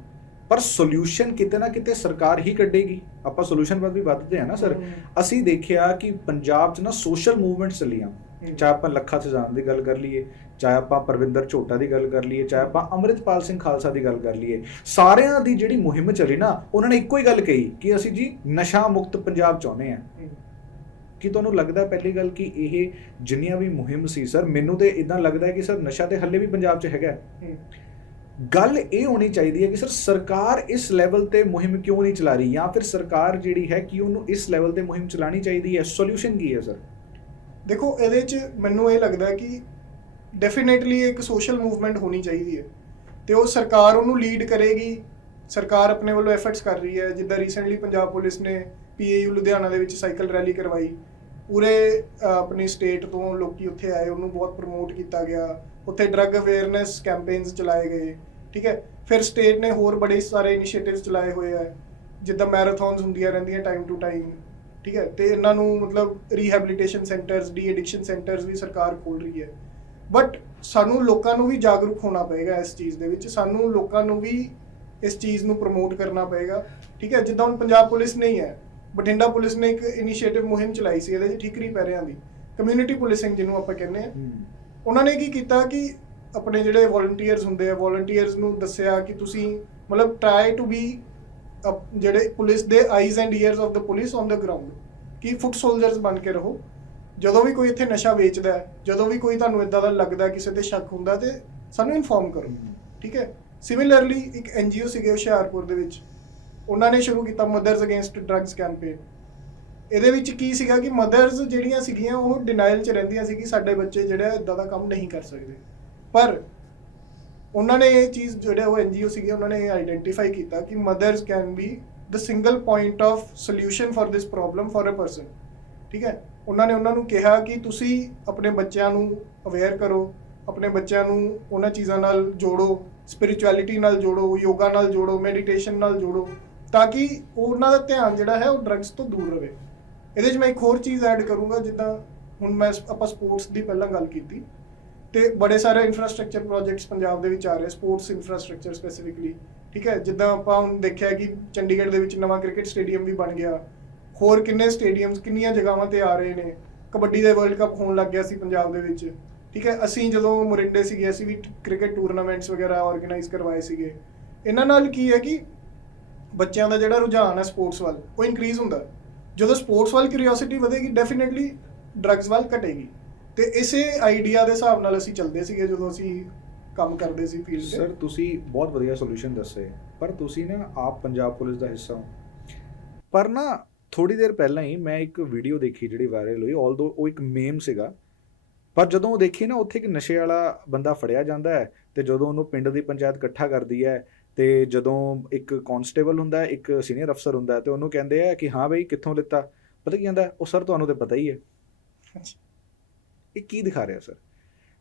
[SPEAKER 1] ਪਰ ਸੋਲੂਸ਼ਨ ਕਿਤੇ ਨਾ ਕਿਤੇ ਸਰਕਾਰ ਹੀ ਕੱਢੇਗੀ ਆਪਾਂ ਸੋਲੂਸ਼ਨ ਵੱਲ ਵੀ ਵੱਧਦੇ ਆ ਨਾ ਸਰ। ਅਸੀਂ ਦੇਖਿਆ ਕਿ ਪੰਜਾਬ 'ਚ ਨਾ ਸੋਸ਼ਲ ਮੂਵਮੈਂਟਸ ਚੱਲੀਆਂ। ਚਾਹੇ ਆਪਾਂ ਲੱਖਾ ਸਜਾਨ ਦੀ ਗੱਲ ਕਰ ਲਈਏ ਚਾਹੇ ਆਪਾਂ ਪਰਵਿੰਦਰ ਝੋਟਾ ਦੀ ਗੱਲ ਕਰ ਲਈਏ ਚਾਹੇ ਆਪਾਂ ਅੰਮ੍ਰਿਤਪਾਲ ਸਿੰਘ ਖਾਲਸਾ ਦੀ ਗੱਲ ਕਰ ਲਈਏ ਸਾਰਿਆਂ ਦੀ ਜਿਹੜੀ ਮੁਹਿੰਮ ਚੱਲੀ ਨਾ ਉਹਨਾਂ ਨੇ ਇੱਕੋ ਹੀ ਗੱਲ ਕਹੀ ਕਿ ਅਸੀਂ ਜੀ ਨਸ਼ਾ ਮੁਕਤ ਪੰਜਾਬ ਚਾਹੁੰਦੇ ਆ ਕੀ ਤੁਹਾਨੂੰ ਲੱਗਦਾ ਪਹਿਲੀ ਗੱਲ ਕਿ ਇਹ ਜਿੰਨੀਆਂ ਵੀ ਮੁਹਿੰਮ ਸੀ ਸਰ ਮੈਨੂੰ ਤੇ ਇਦਾਂ ਲੱਗਦਾ ਹੈ ਕਿ ਸਰ ਨਸ਼ਾ ਤੇ ਹੱਲੇ ਵੀ ਪੰਜਾਬ 'ਚ ਹੈਗਾ। ਗੱਲ ਇਹ ਹੋਣੀ ਚਾਹੀਦੀ ਹੈ ਕਿ ਸਰ ਸਰਕਾਰ ਇਸ ਲੈਵਲ ਤੇ ਮੁਹਿੰਮ ਕਿਉਂ ਨਹੀਂ ਚਲਾ ਰਹੀ ਜਾਂ ਫਿਰ ਸਰਕਾਰ ਜਿਹੜੀ ਹੈ ਕਿ ਉਹਨੂੰ ਇਸ ਲੈਵਲ ਤੇ ਮੁਹਿੰਮ ਚਲਾਣੀ ਚਾਹੀਦੀ ਹੈ? ਸੋਲੂਸ਼ਨ ਕੀ ਹੈ ਸਰ?
[SPEAKER 2] ਦੇਖੋ, ਇਹਦੇ 'ਚ ਮੈਨੂੰ ਇਹ ਲੱਗਦਾ ਹੈ ਕਿ ਡੈਫੀਨੇਟਲੀ ਇੱਕ ਸੋਸ਼ਲ ਮੂਵਮੈਂਟ ਹੋਣੀ ਚਾਹੀਦੀ ਹੈ। ਤੇ ਉਹ ਸਰਕਾਰ ਉਹਨੂੰ ਲੀਡ ਕਰੇਗੀ। ਸਰਕਾਰ ਆਪਣੇ ਵੱਲੋਂ ਐਫਰਟਸ ਕਰ ਰਹੀ ਹੈ। ਜਿੱਦਾਂ ਰੀਸੈਂਟਲੀ ਪੰਜਾਬ ਪੁਲਿਸ ਨੇ ਪੀਏਯੂ ਲੁਧਿਆਣਾ ਦੇ ਵਿੱਚ ਸਾਈਕਲ ਰੈਲੀ ਕਰਵਾਈ। ਪੂਰੇ ਆਪਣੀ ਸਟੇਟ ਤੋਂ ਲੋਕੀ ਉੱਥੇ ਆਏ। ਉਹਨੂੰ ਬਹੁਤ ਪ੍ਰਮੋਟ ਕੀਤਾ ਗਿਆ। ਉੱਥੇ ਡਰੱਗ ਅਵੇਅਰਨੈਸ ਕੈਂਪੇਨਸ ਚਲਾਏ ਗਏ। ਠੀਕ ਹੈ? ਫਿਰ ਸਟੇਟ ਨੇ ਹੋਰ ਬੜੇ ਸਾਰੇ ਇਨੀਸ਼ੀਏਟਿਵਸ ਚਲਾਏ ਹੋਏ ਆ। ਜਿੱਦਾਂ ਮੈਰਾਥਨਸ ਹੁੰਦੀਆਂ ਰਹਿੰਦੀਆਂ ਟਾਈਮ ਟੂ ਟਾਈਮ ਠੀਕ ਹੈ ਤੇ ਇਹਨਾਂ ਨੂੰ ਮਤਲਬ rehabilitation centres de addiction centres ਵੀ ਸਰਕਾਰ ਖੋਲ ਰਹੀ ਹੈ। ਬਟ ਸਾਨੂੰ ਲੋਕਾਂ ਨੂੰ ਵੀ ਜਾਗਰੂਕ ਹੋਣਾ ਪਏਗਾ ਇਸ ਚੀਜ਼ ਦੇ ਵਿੱਚ। ਸਾਨੂੰ ਲੋਕਾਂ ਨੂੰ ਵੀ ਇਸ ਚੀਜ਼ ਨੂੰ ਪ੍ਰਮੋਟ ਕਰਨਾ ਪਏਗਾ। ਠੀਕ ਹੈ ਜਿੱਦਾਂ ਹੁਣ ਪੰਜਾਬ ਪੁਲਿਸ ਨਹੀਂ ਹੈ ਬਠਿੰਡਾ ਪੁਲਿਸ ਨੇ ਇੱਕ ਇਨੀਸ਼ੀਏਟਿਵ ਮੁਹਿੰਮ ਚਲਾਈ ਸੀ ਇਹਦੇ 'ਚ ਠੀਕਰੀ ਪੈਰਿਆਂ ਦੀ। ਕਮਿਊਨਿਟੀ ਪੁਲਿਸਿੰਗ ਜਿਹਨੂੰ ਆਪਾਂ ਕਹਿੰਦੇ ਆ ਉਹਨਾਂ ਨੇ ਕੀ ਕੀਤਾ ਕਿ ਆਪਣੇ ਜਿਹੜੇ ਵੋਲੰਟੀਅਰਸ ਹੁੰਦੇ ਆ ਵੋਲੰਟੀਅਰਸ ਨੂੰ ਦੱਸਿਆ ਕਿ ਤੁਸੀਂ ਮਤਲਬ ਟਰਾਈ ਟੂ ਬੀ ਜਿਹੜੇ ਪੁਲਿਸ ਦੇ eyes and ears of the police on the ground ਕਿ ਫੁੱਟ ਸੋਲਜਰਸ ਬਣ ਕੇ ਰਹੋ? ਜਦੋਂ ਵੀ ਕੋਈ ਇੱਥੇ ਨਸ਼ਾ ਵੇਚਦਾ ਹੈ, ਜਦੋਂ ਵੀ ਕੋਈ ਤੁਹਾਨੂੰ ਇਦਾਂ ਦਾ ਲੱਗਦਾ ਕਿਸੇ ਤੇ ਸ਼ੱਕ ਹੁੰਦਾ ਤੇ ਸਾਨੂੰ ਇਨਫੋਰਮ ਕਰੋ, ਠੀਕ ਹੈ? ਸਿਮਿਲਰਲੀ ਇੱਕ ਐਨਜੀਓ ਸੀਗੇ ਹੁਸ਼ਿਆਰਪੁਰ ਦੇ ਵਿੱਚ, ਉਹਨਾਂ ਨੇ ਸ਼ੁਰੂ ਕੀਤਾ ਮਦਰਸ ਅਗੇਂਸਟ ਡਰੱਗਸ ਕੈਂਪੇਨ ਇਹਦੇ ਵਿੱਚ ਕੀ ਸੀਗਾ ਕਿ ਮਦਰਸ ਜਿਹੜੀਆਂ ਸੀਗੀਆਂ, ਉਹ ਡਿਨਾਈਲ 'ਚ ਰਹਿੰਦੀਆਂ ਸੀ ਕਿ ਸਾਡੇ ਬੱਚੇ ਜਿਹੜਾ ਇਦਾਂ ਦਾ ਕੰਮ ਨਹੀਂ ਕਰ ਸਕਦੇ। ਪਰ ਉਹਨਾਂ ਨੇ ਇਹ ਚੀਜ਼ ਜਿਹੜੇ ਉਹ ਐਨਜੀਓ ਸੀਗੇ, ਉਹਨਾਂ ਨੇ ਇਹ ਆਈਡੈਂਟੀਫਾਈ ਕੀਤਾ ਕਿ mothers can be the single point of solution for this problem for a person ਠੀਕ ਹੈ? ਉਹਨਾਂ ਨੇ ਉਹਨਾਂ ਨੂੰ ਕਿਹਾ ਕਿ ਤੁਸੀਂ ਆਪਣੇ ਬੱਚਿਆਂ ਨੂੰ ਅਵੇਅਰ ਕਰੋ, ਆਪਣੇ ਬੱਚਿਆਂ ਨੂੰ ਉਹਨਾਂ ਚੀਜ਼ਾਂ ਨਾਲ ਜੋੜੋ ਸਪਿਰਚੁਅਲਿਟੀ ਨਾਲ ਜੋੜੋ ਯੋਗਾ ਨਾਲ ਜੋੜੋ ਮੈਡੀਟੇਸ਼ਨ ਨਾਲ ਜੋੜੋ, ਤਾਂ ਕਿ ਉਹਨਾਂ ਦਾ ਧਿਆਨ ਜਿਹੜਾ ਹੈ ਉਹ ਡਰੱਗਸ ਤੋਂ ਦੂਰ ਰਹੇ। ਇਹਦੇ 'ਚ ਮੈਂ ਇੱਕ ਹੋਰ ਚੀਜ਼ ਐਡ ਕਰੂੰਗਾ, ਜਿੱਦਾਂ ਹੁਣ ਮੈਂ ਆਪਾਂ ਸਪੋਰਟਸ ਦੀ ਪਹਿਲਾਂ ਗੱਲ ਕੀਤੀ। ਤੇ ਬੜੇ ਸਾਰੇ ਇਨਫਰਾਸਟ੍ਰਕਚਰ ਪ੍ਰੋਜੈਕਟਸ ਪੰਜਾਬ ਦੇ ਵਿੱਚ ਆ ਰਹੇ ਸਪੋਰਟਸ ਇਨਫਰਾਸਟ੍ਰਕਚਰ ਸਪੈਸੀਫਿਕਲੀ ਠੀਕ ਹੈ? ਜਿੱਦਾਂ ਆਪਾਂ ਹੁਣ ਦੇਖਿਆ ਕਿ ਚੰਡੀਗੜ੍ਹ ਦੇ ਵਿੱਚ ਨਵਾਂ ਕ੍ਰਿਕਟ ਸਟੇਡੀਅਮ ਵੀ ਬਣ ਗਿਆ। ਹੋਰ ਕਿੰਨੇ ਸਟੇਡੀਅਮਸ ਕਿੰਨੀਆਂ ਜਗ੍ਹਾਵਾਂ ਤੇ ਆ ਰਹੇ ਨੇ? ਕਬੱਡੀ ਦੇ ਵਰਲਡ ਕੱਪ ਹੋਣ ਲੱਗ ਗਿਆ ਸੀ ਪੰਜਾਬ ਦੇ ਵਿੱਚ, ਠੀਕ ਹੈ? ਅਸੀਂ ਜਦੋਂ ਮੋਰਿੰਡੇ ਸੀਗੇ, ਅਸੀਂ ਵੀ ਕ੍ਰਿਕਟ ਟੂਰਨਾਮੈਂਟਸ ਵਗੈਰਾ ਆਰਗੇਨਾਈਜ਼ ਕਰਵਾਏ ਸੀਗੇ। ਇਹਨਾਂ ਨਾਲ ਕੀ ਹੈ ਕਿ ਬੱਚਿਆਂ ਦਾ ਜਿਹੜਾ ਰੁਝਾਨ ਹੈ ਸਪੋਰਟਸ ਵੱਲ, ਉਹ ਇਨਕਰੀਜ਼ ਹੁੰਦਾ। ਜਦੋਂ ਸਪੋਰਟਸ ਵੱਲ ਕਿਉਰਿਓਸਿਟੀ ਵਧੇਗੀ ਡੈਫੀਨਿਟਲੀ ਡਰੱਗਸ ਵੱਲ ਘਟੇਗੀ। ਤੇ ਇਸੇ ਆਈਡੀਆ ਦੇ ਹਿਸਾਬ ਨਾਲ ਅਸੀਂ ਚੱਲਦੇ ਸੀਗੇ ਜਦੋਂ ਅਸੀਂ ਕੰਮ ਕਰਦੇ ਸੀ ਫੀਲਡ ਤੇ।
[SPEAKER 1] ਸਰ ਤੁਸੀਂ ਬਹੁਤ ਵਧੀਆ ਸੋਲੂਸ਼ਨ ਦੱਸੇ ਪਰ ਤੁਸੀਂ ਨਾ ਆਪ ਪੰਜਾਬ ਪੁਲਿਸ ਦਾ ਹਿੱਸਾ ਹੋ। ਪਰ ਨਾ ਥੋੜੀ ਦੇਰ ਪਹਿਲਾਂ ਹੀ ਮੈਂ ਇੱਕ ਵੀਡੀਓ ਦੇਖੀ ਜਿਹੜੀ ਵਾਇਰਲ ਹੋਈ ਆਲਦੋ ਉਹ ਇੱਕ ਮੇਮ ਸੀਗਾ। ਪਰ ਜਦੋਂ ਉਹ ਦੇਖੀ ਨਾ ਉੱਥੇ ਇੱਕ ਨਸ਼ੇ ਵਾਲਾ ਬੰਦਾ ਫੜਿਆ ਜਾਂਦਾ ਹੈ ਤੇ ਜਦੋਂ ਉਹਨੂੰ ਪਿੰਡ ਦੀ ਪੰਚਾਇਤ ਇਕੱਠਾ ਕਰਦੀ ਹੈ ਤੇ ਜਦੋਂ ਇੱਕ ਕਾਂਸਟੇਬਲ ਹੁੰਦਾ ਹੈ ਇੱਕ ਸੀਨੀਅਰ ਅਫਸਰ ਹੁੰਦਾ ਹੈ ਤੇ ਉਹਨੂੰ ਕਹਿੰਦੇ ਆ ਕਿ ਹਾਂ ਬਈ ਕਿੱਥੋਂ ਲਿੱਤਾ? ਪਤਾ ਕੀ ਕਹਿੰਦਾ ਉਹ ਸਰ ਤੁਹਾਨੂੰ ਤੇ ਪਤਾ ਹੀ ਹੈ। ਇਹ ਕੀ ਦਿਖਾ ਰਿਹਾ, ਸਰ?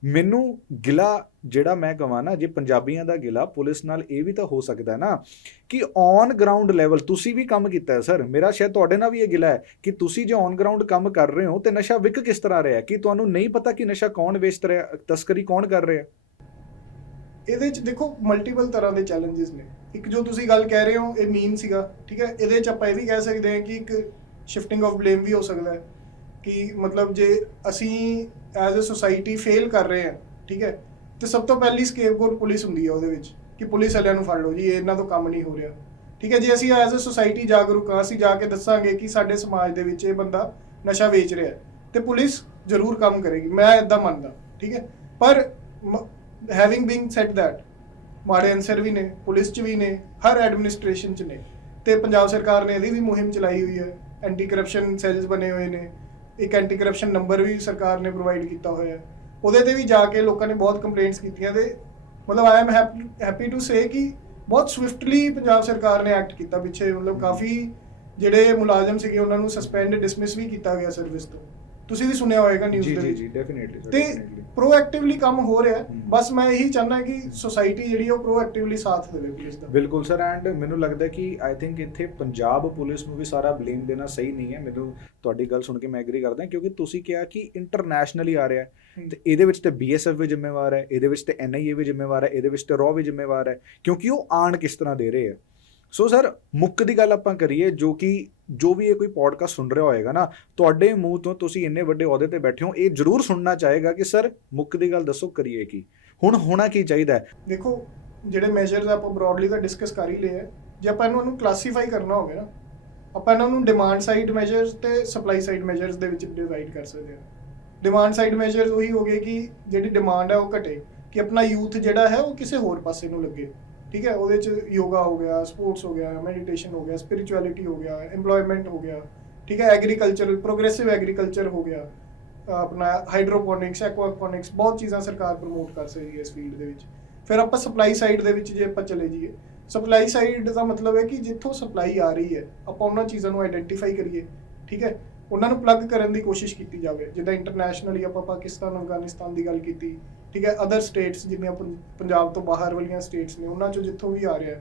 [SPEAKER 1] ਮੈਨੂੰ ਗਿਲਾ ਜਿਹੜਾ ਮੈਂ ਕਹਾਂ ਨਾ, ਜੇ ਪੰਜਾਬੀਆਂ ਦਾ ਗਿਲਾ, ਪੁਲਿਸ ਨਾਲ ਇਹ ਵੀ ਤਾਂ ਹੋ ਸਕਦਾ ਨਾ ਕਿ ਔਨ ਗਰਾਊਂਡ ਲੈਵਲ ਤੁਸੀਂ ਵੀ ਕੰਮ ਕੀਤਾ ਹੈ, ਸਰ। ਮੇਰਾ ਸ਼ਾਇਦ ਤੁਹਾਡੇ ਨਾਲ ਵੀ ਇਹ ਗਿਲਾ ਹੈ ਕਿ ਤੁਸੀਂ ਜੇ ਔਨ ਗਰਾਊਂਡ ਕੰਮ ਕਰ ਰਹੇ ਹੋ ਤੇ ਨਸ਼ਾ ਵਿਕ ਕਿਸ ਤਰ੍ਹਾਂ ਰਿਹਾ? ਕਿ ਤੁਹਾਨੂੰ ਨਹੀਂ ਪਤਾ ਕਿ ਨਸ਼ਾ ਕੌਣ ਵੇਚ ਰਿਹਾ, ਤਸਕਰੀ ਕੌਣ ਕਰ ਰਿਹਾ?
[SPEAKER 2] ਇਹਦੇ ਚ ਦੇਖੋ ਮਲਟੀਪਲ ਤਰ੍ਹਾਂ ਦੇ ਚੈਲੰਜਸ ਨੇ। ਇੱਕ ਜੋ ਤੁਸੀਂ ਗੱਲ ਕਹਿ ਰਹੇ ਹੋ, ਇਹ ਮੀਨ ਸੀਗਾ, ਠੀਕ ਹੈ? ਇਹਦੇ ਵਿੱਚ ਆਪਾਂ ਇਹ ਵੀ ਕਹਿ ਸਕਦੇ ਹਾਂ ਕਿ ਇੱਕ ਸ਼ਿਫਟਿੰਗ ਆਫ ਬਲੇਮ ਵੀ ਹੋ ਸਕਦਾ ਹੈ। ਕਿ ਮਤਲਬ ਜੇ ਅਸੀਂ ਐਜ਼ ਅ ਸੋਸਾਇਟੀ ਫੇਲ ਕਰ ਰਹੇ ਹਾਂ, ਠੀਕ ਹੈ, ਤੇ ਸਭ ਤੋਂ ਪਹਿਲੀ ਸਕੇਪਗੋਟ ਪੁਲਿਸ ਹੁੰਦੀ ਹੈ ਉਹਦੇ ਵਿੱਚ ਕਿ ਪੁਲਿਸ ਵਾਲਿਆਂ ਨੂੰ ਫੜ ਲਓ ਜੀ ਇਹਨਾਂ ਤੋਂ ਕੰਮ ਨਹੀਂ ਹੋ ਰਿਹਾ। ਠੀਕ ਹੈ, ਜੇ ਅਸੀਂ ਐਜ਼ ਅ ਸੋਸਾਇਟੀ ਜਾਗਰੂਕ ਹਾਂ, ਅਸੀਂ ਜਾ ਕੇ ਦੱਸਾਂਗੇ ਕਿ ਸਾਡੇ ਸਮਾਜ ਦੇ ਵਿੱਚ ਇਹ ਬੰਦਾ ਨਸ਼ਾ ਵੇਚ ਰਿਹਾ ਹੈ, ਤੇ ਪੁਲਿਸ ਜ਼ਰੂਰ ਕੰਮ ਕਰੇਗੀ, ਮੈਂ ਇਦਾਂ ਮੰਨਦਾ, ਠੀਕ ਹੈ, ਪਰ ਹੈਵਿੰਗ ਬੀਨ ਸੈਡ ਦੈਟ ਮਾੜੇ ਅਨਸਰ ਵੀ ਨੇ, ਪੁਲਿਸ 'ਚ ਵੀ ਨੇ, ਹਰ ਐਡਮਿਨਿਸਟ੍ਰੇਸ਼ਨ 'ਚ ਨੇ, ਤੇ ਪੰਜਾਬ ਸਰਕਾਰ ਨੇ ਇਹਦੀ ਵੀ ਮੁਹਿੰਮ ਚਲਾਈ ਹੋਈ ਹੈ ਐਂਟੀ ਕਰਪਸ਼ਨ ਸੈੱਲਸ ਬਣੇ ਹੋਏ ਨੇ ਇੱਕ ਐਂਟੀ ਕਰਪਸ਼ਨ ਨੰਬਰ ਵੀ ਸਰਕਾਰ ਨੇ ਪ੍ਰੋਵਾਈਡ ਕੀਤਾ ਹੋਇਆ ਹੈ। ਉਹਦੇ ਤੇ ਵੀ ਜਾ ਕੇ ਲੋਕਾਂ ਨੇ ਬਹੁਤ ਕੰਪਲੇਂਟਸ ਕੀਤੀਆਂ ਤੇ ਮਤਲਬ I am happy to say ਕਿ ਬਹੁਤ ਸਵਿਫਟਲੀ ਪੰਜਾਬ ਸਰਕਾਰ ਨੇ ਐਕਟ ਕੀਤਾ ਪਿੱਛੇ। ਮਤਲਬ ਕਾਫੀ ਜਿਹੜੇ ਮੁਲਾਜ਼ਮ ਸੀਗੇ ਉਹਨਾਂ ਨੂੰ ਸਸਪੈਂਡ ਡਿਸਮਿਸ ਵੀ ਕੀਤਾ ਗਿਆ ਸਰਵਿਸ ਤੋਂ। ਤੁਸੀਂ ਵੀ ਸੁਣਿਆ ਹੋਵੇਗਾ ਨਿਊਜ਼
[SPEAKER 1] ਜੀ
[SPEAKER 2] ਦੇ
[SPEAKER 1] ਜੀ
[SPEAKER 2] ਵਿੱਚ।
[SPEAKER 1] ਜੀ ਡੈਫੀਨਿਟਲੀ
[SPEAKER 2] ਤੇ ਪ੍ਰੋਐਕਟਿਵਲੀ ਕੰਮ ਹੋ ਰਿਹਾ ਹੈ।
[SPEAKER 1] ਹਮ।
[SPEAKER 2] ਬਸ ਮੈਂ ਇਹੀ ਚਾਹੁੰਦਾ ਕਿ ਸੋਸਾਇਟੀ ਜਿਹੜੀ ਉਹ ਪ੍ਰੋਐਕਟਿਵਲੀ ਸਾਥ ਦੇਵੇ ਪੁਲਿਸ ਦਾ।
[SPEAKER 1] ਬਿਲਕੁਲ ਸਰ ਐਂਡ ਮੈਨੂੰ ਲੱਗਦਾ ਕਿ ਆਈ ਥਿੰਕ ਇੱਥੇ ਪੰਜਾਬ ਪੁਲਿਸ ਨੂੰ ਵੀ ਸਾਰਾ ਬਲੇਮ ਦੇਣਾ ਸਹੀ ਨਹੀਂ ਹੈ। ਮੈਨੂੰ ਤੁਹਾਡੀ ਗੱਲ ਸੁਣ ਕੇ ਮੈਂ ਐਗਰੀ ਕਰਦਾ ਕਿਉਂਕਿ ਤੁਸੀਂ ਕਿਹਾ ਕਿ ਇੰਟਰਨੈਸ਼ਨਲੀ ਆ ਰਿਹਾ ਹੈ।
[SPEAKER 2] ਹਮ।
[SPEAKER 1] ਤੇ ਇਹਦੇ ਵਿੱਚ ਤੇ ਬੀਐਸਐਫ ਵੀ ਜ਼ਿੰਮੇਵਾਰ ਹੈ ਇਹਦੇ ਵਿੱਚ ਤੇ ਐਨਆਈਏ ਵੀ ਜ਼ਿੰਮੇਵਾਰ ਹੈ ਇਹਦੇ ਵਿੱਚ ਤੇ ਰॉ ਵੀ ਜ਼ਿੰਮੇਵਾਰ ਹੈ। ਕਿਉਂਕਿ ਉਹ ਆਣ ਕਿਸ ਤਰ੍ਹਾਂ ਦੇ ਰਹੇ ਹੈ। ਸੋ ਸਰ ਮੁੱਕ ਦੀ ਗੱਲ ਆਪਾਂ ਕਰੀਏ, ਜੋ ਕਿ ਜੋ ਵੀ ਇਹ ਕੋਈ ਪੋਡਕਾਸਟ ਸੁਣ ਰਿਹਾ ਹੋਏਗਾ ਨਾ, ਤੁਹਾਡੇ ਮੂੰਹ ਤੋਂ ਤੁਸੀਂ ਇੰਨੇ ਵੱਡੇ ਅਹੁਦੇ ਤੇ ਬੈਠੇ ਹੋ, ਇਹ ਜ਼ਰੂਰ ਸੁਣਨਾ ਚਾਹੇਗਾ ਕਿ ਸਰ ਮੁੱਕ ਦੀ ਗੱਲ ਦੱਸੋ ਕਰੀਏ ਕੀ? ਹੁਣ ਹੋਣਾ ਕੀ ਚਾਹੀਦਾ ਹੈ?
[SPEAKER 2] ਦੇਖੋ, ਜਿਹੜੇ ਮੈਜਰਸ ਆਪਾਂ ਬ੍ਰੌਡਲੀ ਤਾਂ ਡਿਸਕਸ ਕਰ ਹੀ ਲਏ ਆ। ਜੇ ਆਪਾਂ ਇਹਨੂੰ ਨੂੰ ਕਲਾਸੀਫਾਈ ਕਰਨਾ ਹੋਵੇ ਨਾ, ਆਪਾਂ ਇਹਨਾਂ ਨੂੰ ਡਿਮਾਂਡ ਸਾਈਡ ਮੈਜਰਸ ਤੇ ਸਪਲਾਈ ਸਾਈਡ ਮੈਜਰਸ ਦੇ ਵਿੱਚ ਡਿਵਾਈਡ ਕਰ ਸਕਦੇ ਹਾਂ ਡਿਮਾਂਡ ਸਾਈਡ ਮੈਜਰਸ ਉਹੀ ਹੋ ਗਏ ਕਿ ਜਿਹੜੀ ਡਿਮਾਂਡ ਹੈ ਉਹ ਘਟੇ, ਕਿ ਆਪਣਾ ਯੂਥ ਜਿਹੜਾ ਹੈ ਉਹ ਕਿਸੇ ਹੋਰ ਪਾਸੇ ਨੂੰ ਲੱਗੇ। ਠੀਕ ਹੈ, ਉਹਦੇ ਚ ਯੋਗਾ ਹੋ ਗਿਆ ਸਪੋਰਟਸ ਹੋ ਗਿਆ ਮੈਡੀਟੇਸ਼ਨ ਹੋ ਗਿਆ ਸਪਿਰਚੁਅਲਿਟੀ ਹੋ ਗਿਆ, EMPLOYMENT ਹੋ ਗਿਆ, ਠੀਕ ਹੈ ਐਗਰੀਕਲਚਰ ਪ੍ਰੋਗਰੈਸਿਵ ਐਗਰੀਕਲਚਰ ਹੋ ਗਿਆ ਆਪਣਾ ਹਾਈਡਰੋਪੋਨਿਕਸ ਐਕਵਾਪੋਨਿਕਸ ਬਹੁਤ ਚੀਜ਼ਾਂ ਸਰਕਾਰ ਪ੍ਰਮੋਟ ਕਰ ਸਕਦੀ ਹੈ ਇਸ ਫੀਲਡ ਦੇ ਵਿੱਚ। ਫਿਰ ਆਪਾਂ ਸਪਲਾਈ ਸਾਈਡ ਦੇ ਵਿੱਚ ਜੇ ਆਪਾਂ ਚਲੇ ਜਾਈਏ ਸਪਲਾਈ ਸਾਈਡ ਦਾ ਮਤਲਬ ਹੈ ਕਿ ਜਿੱਥੋਂ ਸਪਲਾਈ ਆ ਰਹੀ ਹੈ, ਆਪਾਂ ਉਹਨਾਂ ਚੀਜ਼ਾਂ ਨੂੰ ਆਈਡੈਂਟੀਫਾਈ ਕਰੀਏ, ਠੀਕ ਹੈ ਉਹਨਾਂ ਨੂੰ ਪਲੱਗ ਕਰਨ ਦੀ ਕੋਸ਼ਿਸ਼ ਕੀਤੀ ਜਾਵੇ। ਜਿੱਦਾਂ ਇੰਟਰਨੈਸ਼ਨਲੀ ਆਪਾਂ ਪਾਕਿਸਤਾਨ, ਅਫਗਾਨਿਸਤਾਨ ਦੀ ਗੱਲ ਕੀਤੀ, ਠੀਕ ਹੈ ਅਦਰ ਸਟੇਟਸ ਜਿੰਨੀਆਂ ਪੰਜਾਬ ਤੋਂ ਬਾਹਰ ਵਾਲੀਆਂ ਸਟੇਟਸ ਨੇ, ਉਹਨਾਂ ਚੋਂ ਜਿੱਥੋਂ ਵੀ ਆ ਰਿਹਾ,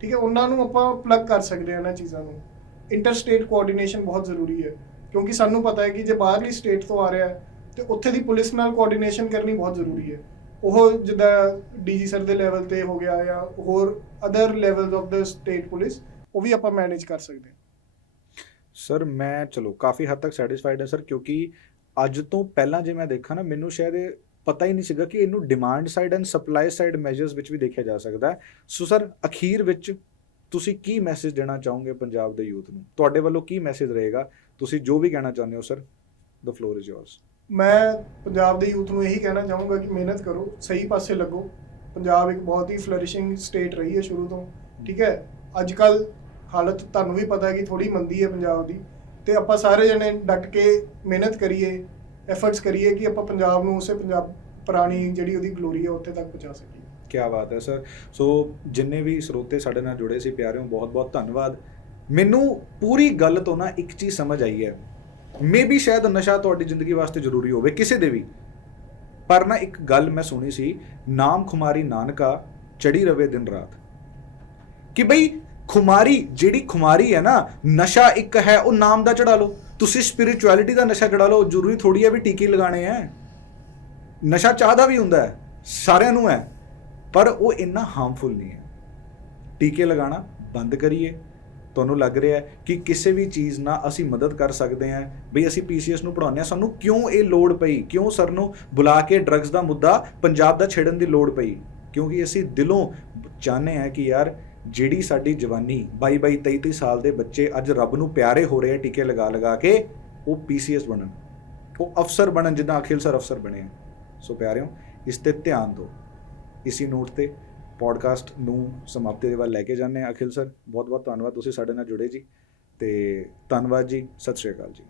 [SPEAKER 2] ਠੀਕ ਹੈ, ਉਹਨਾਂ ਨੂੰ ਆਪਾਂ ਪਲੱਗ ਕਰ ਸਕਦੇ ਹਾਂ ਇਹਨਾਂ ਚੀਜ਼ਾਂ ਨੂੰ। ਇੰਟਰ ਸਟੇਟ ਕੋਆਰਡੀਨੇਸ਼ਨ ਬਹੁਤ ਜ਼ਰੂਰੀ ਹੈ, ਕਿਉਂਕਿ ਸਾਨੂੰ ਪਤਾ ਹੈ ਕਿ ਜੇ ਬਾਹਰਲੀ ਸਟੇਟ ਤੋਂ ਆ ਰਿਹਾ ਹੈ, ਤੇ ਉੱਥੇ ਦੀ ਪੁਲਿਸ ਨਾਲ ਕੋਆਰਡੀਨੇਸ਼ਨ ਕਰਨੀ ਬਹੁਤ ਜ਼ਰੂਰੀ ਹੈ। ਉਹ ਜਿੱਦਾਂ ਡੀਜੀ ਸਰ ਦੇ ਲੈਵਲ ਤੇ ਹੋ ਗਿਆ ਜਾਂ ਹੋਰ other levels of the state police ਉਹ ਵੀ ਆਪਾਂ ਮੈਨੇਜ ਕਰ ਸਕਦੇ
[SPEAKER 1] ਸਰ ਮੈਂ, ਚਲੋ, ਕਾਫੀ ਹੱਦ ਤੱਕ ਸੈਟੀਸਫਾਈਡ ਹਾਂ ਸਰ ਕਿਉਂਕਿ ਅੱਜ ਤੋਂ ਪਹਿਲਾਂ ਜੇ ਮੈਂ ਦੇਖਾਂ ਨਾ, ਮੈਨੂੰ ਸ਼ਾਇਦ ਇਹ ਪਤਾ ਹੀ ਨਹੀਂ ਸੀਗਾ ਕਿ ਇਹਨੂੰ demand side and supply side measures ਵਿੱਚ ਵੀ ਦੇਖਿਆ ਜਾ ਸਕਦਾ ਸੋ ਸਰ ਅਖੀਰ ਵਿੱਚ ਤੁਸੀਂ ਕੀ ਮੈਸੇਜ ਦੇਣਾ ਚਾਹੋਗੇ ਪੰਜਾਬ ਦੇ ਯੂਥ ਨੂੰ? ਤੁਹਾਡੇ ਵੱਲੋਂ ਕੀ ਮੈਸੇਜ ਰਹੇਗਾ? ਤੁਸੀਂ ਜੋ ਵੀ ਕਹਿਣਾ ਚਾਹੁੰਦੇ ਹੋ sir the floor is yours
[SPEAKER 2] ਮੈਂ ਪੰਜਾਬ ਦੇ ਯੂਥ ਨੂੰ ਇਹੀ ਕਹਿਣਾ ਚਾਹੂੰਗਾ ਕਿ ਮਿਹਨਤ ਕਰੋ, ਸਹੀ ਪਾਸੇ ਲੱਗੋ। ਪੰਜਾਬ ਇੱਕ ਬਹੁਤ ਹੀ ਫਲਰਿਸ਼ਿੰਗ ਸਟੇਟ ਰਹੀ ਹੈ ਸ਼ੁਰੂ ਤੋਂ, ਠੀਕ ਹੈ। ਅੱਜ ਕੱਲ ਹਾਲਤ ਤੁਹਾਨੂੰ ਵੀ ਪਤਾ ਹੈ ਕਿ ਥੋੜੀ ਮੰਦੀ ਹੈ ਪੰਜਾਬ ਦੀ ਤੇ ਆਪਾਂ ਸਾਰੇ ਜਣੇ ਡਟ ਕੇ ਮਿਹਨਤ ਕਰੀਏ ਐਫਰਟਸ ਕਰੀਏ ਕਿ ਆਪਾਂ ਪੰਜਾਬ ਨੂੰ ਉਸੇ ਪੰਜਾਬ ਪੁਰਾਣੀ ਜਿਹੜੀ ਉਹਦੀ ਗਲੋਰੀ ਹੈ ਉੱਥੇ ਤੱਕ ਪਹੁੰਚਾ ਸਕੀਏ।
[SPEAKER 1] ਕੀ ਬਾਤ ਹੈ ਸਰ। ਸੋ ਜਿੰਨੇ ਵੀ ਸਰੋਤੇ ਸਾਡੇ ਨਾਲ ਜੁੜੇ ਸੀ ਪਿਆਰਿਓ, ਬਹੁਤ-ਬਹੁਤ ਧੰਨਵਾਦ। ਮੈਨੂੰ ਪੂਰੀ ਗੱਲ ਤੋਂ ਨਾ ਇੱਕ ਚੀਜ਼ ਸਮਝ ਆਈ ਹੈ। ਮੇਬੀ ਸ਼ਾਇਦ ਨਸ਼ਾ ਤੁਹਾਡੀ ਜ਼ਿੰਦਗੀ ਵਾਸਤੇ ਜ਼ਰੂਰੀ ਹੋਵੇ, ਕਿਸੇ ਦੇ ਵੀ। ਪਰ ਨਾ ਇੱਕ ਗੱਲ ਮੈਂ ਸੁਣੀ ਸੀ ਨਾਮ ਖੁਮਾਰੀ ਨਾਨਕਾ, ਚੜੀ ਰਵੇ ਦਿਨ ਰਾਤ। ਕਿ ਬਈ ਖੁਮਾਰੀ, ਜਿਹੜੀ ਖੁਮਾਰੀ ਹੈ ਨਾ, ਨਸ਼ਾ ਇੱਕ ਹੈ, ਉਹ ਨਾਮ ਦਾ ਚੜਾ ਲਓ। ਤੁਸੀਂ ਸਪਿਰਚੁਅਲਿਟੀ ਦਾ ਨਸ਼ਾ ਚੜਾ ਲਓ, ਜ਼ਰੂਰੀ ਥੋੜੀ ਹੈ ਵੀ ਟੀਕੇ ਲਗਾਣੇ ਹੈ ਨਸ਼ਾ ਚਾਹ ਦਾ ਵੀ ਹੁੰਦਾ ਹੈ, ਸਾਰਿਆਂ ਨੂੰ ਹੈ, ਪਰ ਉਹ ਇੰਨਾ ਹਾਰਮਫੁਲ ਨਹੀਂ ਹੈ। ਟੀਕੇ ਲਗਾਉਣਾ ਬੰਦ ਕਰੀਏ। ਤੁਹਾਨੂੰ ਲੱਗ ਰਿਹਾ ਹੈ ਕਿ ਕਿਸੇ ਵੀ ਚੀਜ਼ ਨਾਲ ਅਸੀਂ ਮਦਦ ਕਰ ਸਕਦੇ ਹਾਂ। ਬਈ ਅਸੀਂ ਪੀਸੀਐਸ ਨੂੰ ਪੜਾਉਂਦੇ ਹਾਂ, ਸਾਨੂੰ ਕਿਉਂ ਇਹ ਲੋੜ ਪਈ? ਕਿਉਂ ਸਰ ਨੂੰ ਬੁਲਾ ਕੇ ਡਰੱਗਸ ਦਾ ਮੁੱਦਾ ਪੰਜਾਬ ਦਾ ਛੇੜਨ ਦੀ ਲੋੜ ਪਈ? ਕਿਉਂਕਿ ਅਸੀਂ ਦਿਲੋਂ ਚਾਹੁੰਦੇ ਹਾਂ ਕਿ ਯਾਰ ਜਿਹੜੀ ਸਾਡੀ ਜਵਾਨੀ 22 22 23 23 ਸਾਲ ਦੇ ਬੱਚੇ ਅੱਜ ਰੱਬ ਨੂੰ ਪਿਆਰੇ ਹੋ ਰਹੇ ਆ, ਟੀਕੇ ਲਗਾ ਲਗਾ ਕੇ, ਉਹ ਪੀਸੀਐਸ ਬਣਨ। ਉਹ ਅਫਸਰ ਬਣਨ, ਜਿੱਦਾਂ ਅਖਿਲ ਸਰ ਅਫਸਰ ਬਣੇ ਆ। ਸੋ ਪਿਆਰਿਓ, ਇਸ ਤੇ ਧਿਆਨ ਦਿਓ। ਇਸੀ ਨੋਟ ਤੇ ਪੋਡਕਾਸਟ ਨੂੰ ਸਮਾਪਤੀ ਦੇ ਵੱਲ ਲੈ ਕੇ ਜਾਂਦੇ ਹਾਂ। ਅਖਿਲ ਸਰ ਬਹੁਤ ਬਹੁਤ ਧੰਨਵਾਦ। ਤੁਸੀਂ ਸਾਡੇ ਨਾਲ ਜੁੜੇ ਜੀ। ਤੇ ਧੰਨਵਾਦ ਜੀ। ਸਤਿ ਸ਼੍ਰੀ ਅਕਾਲ ਜੀ।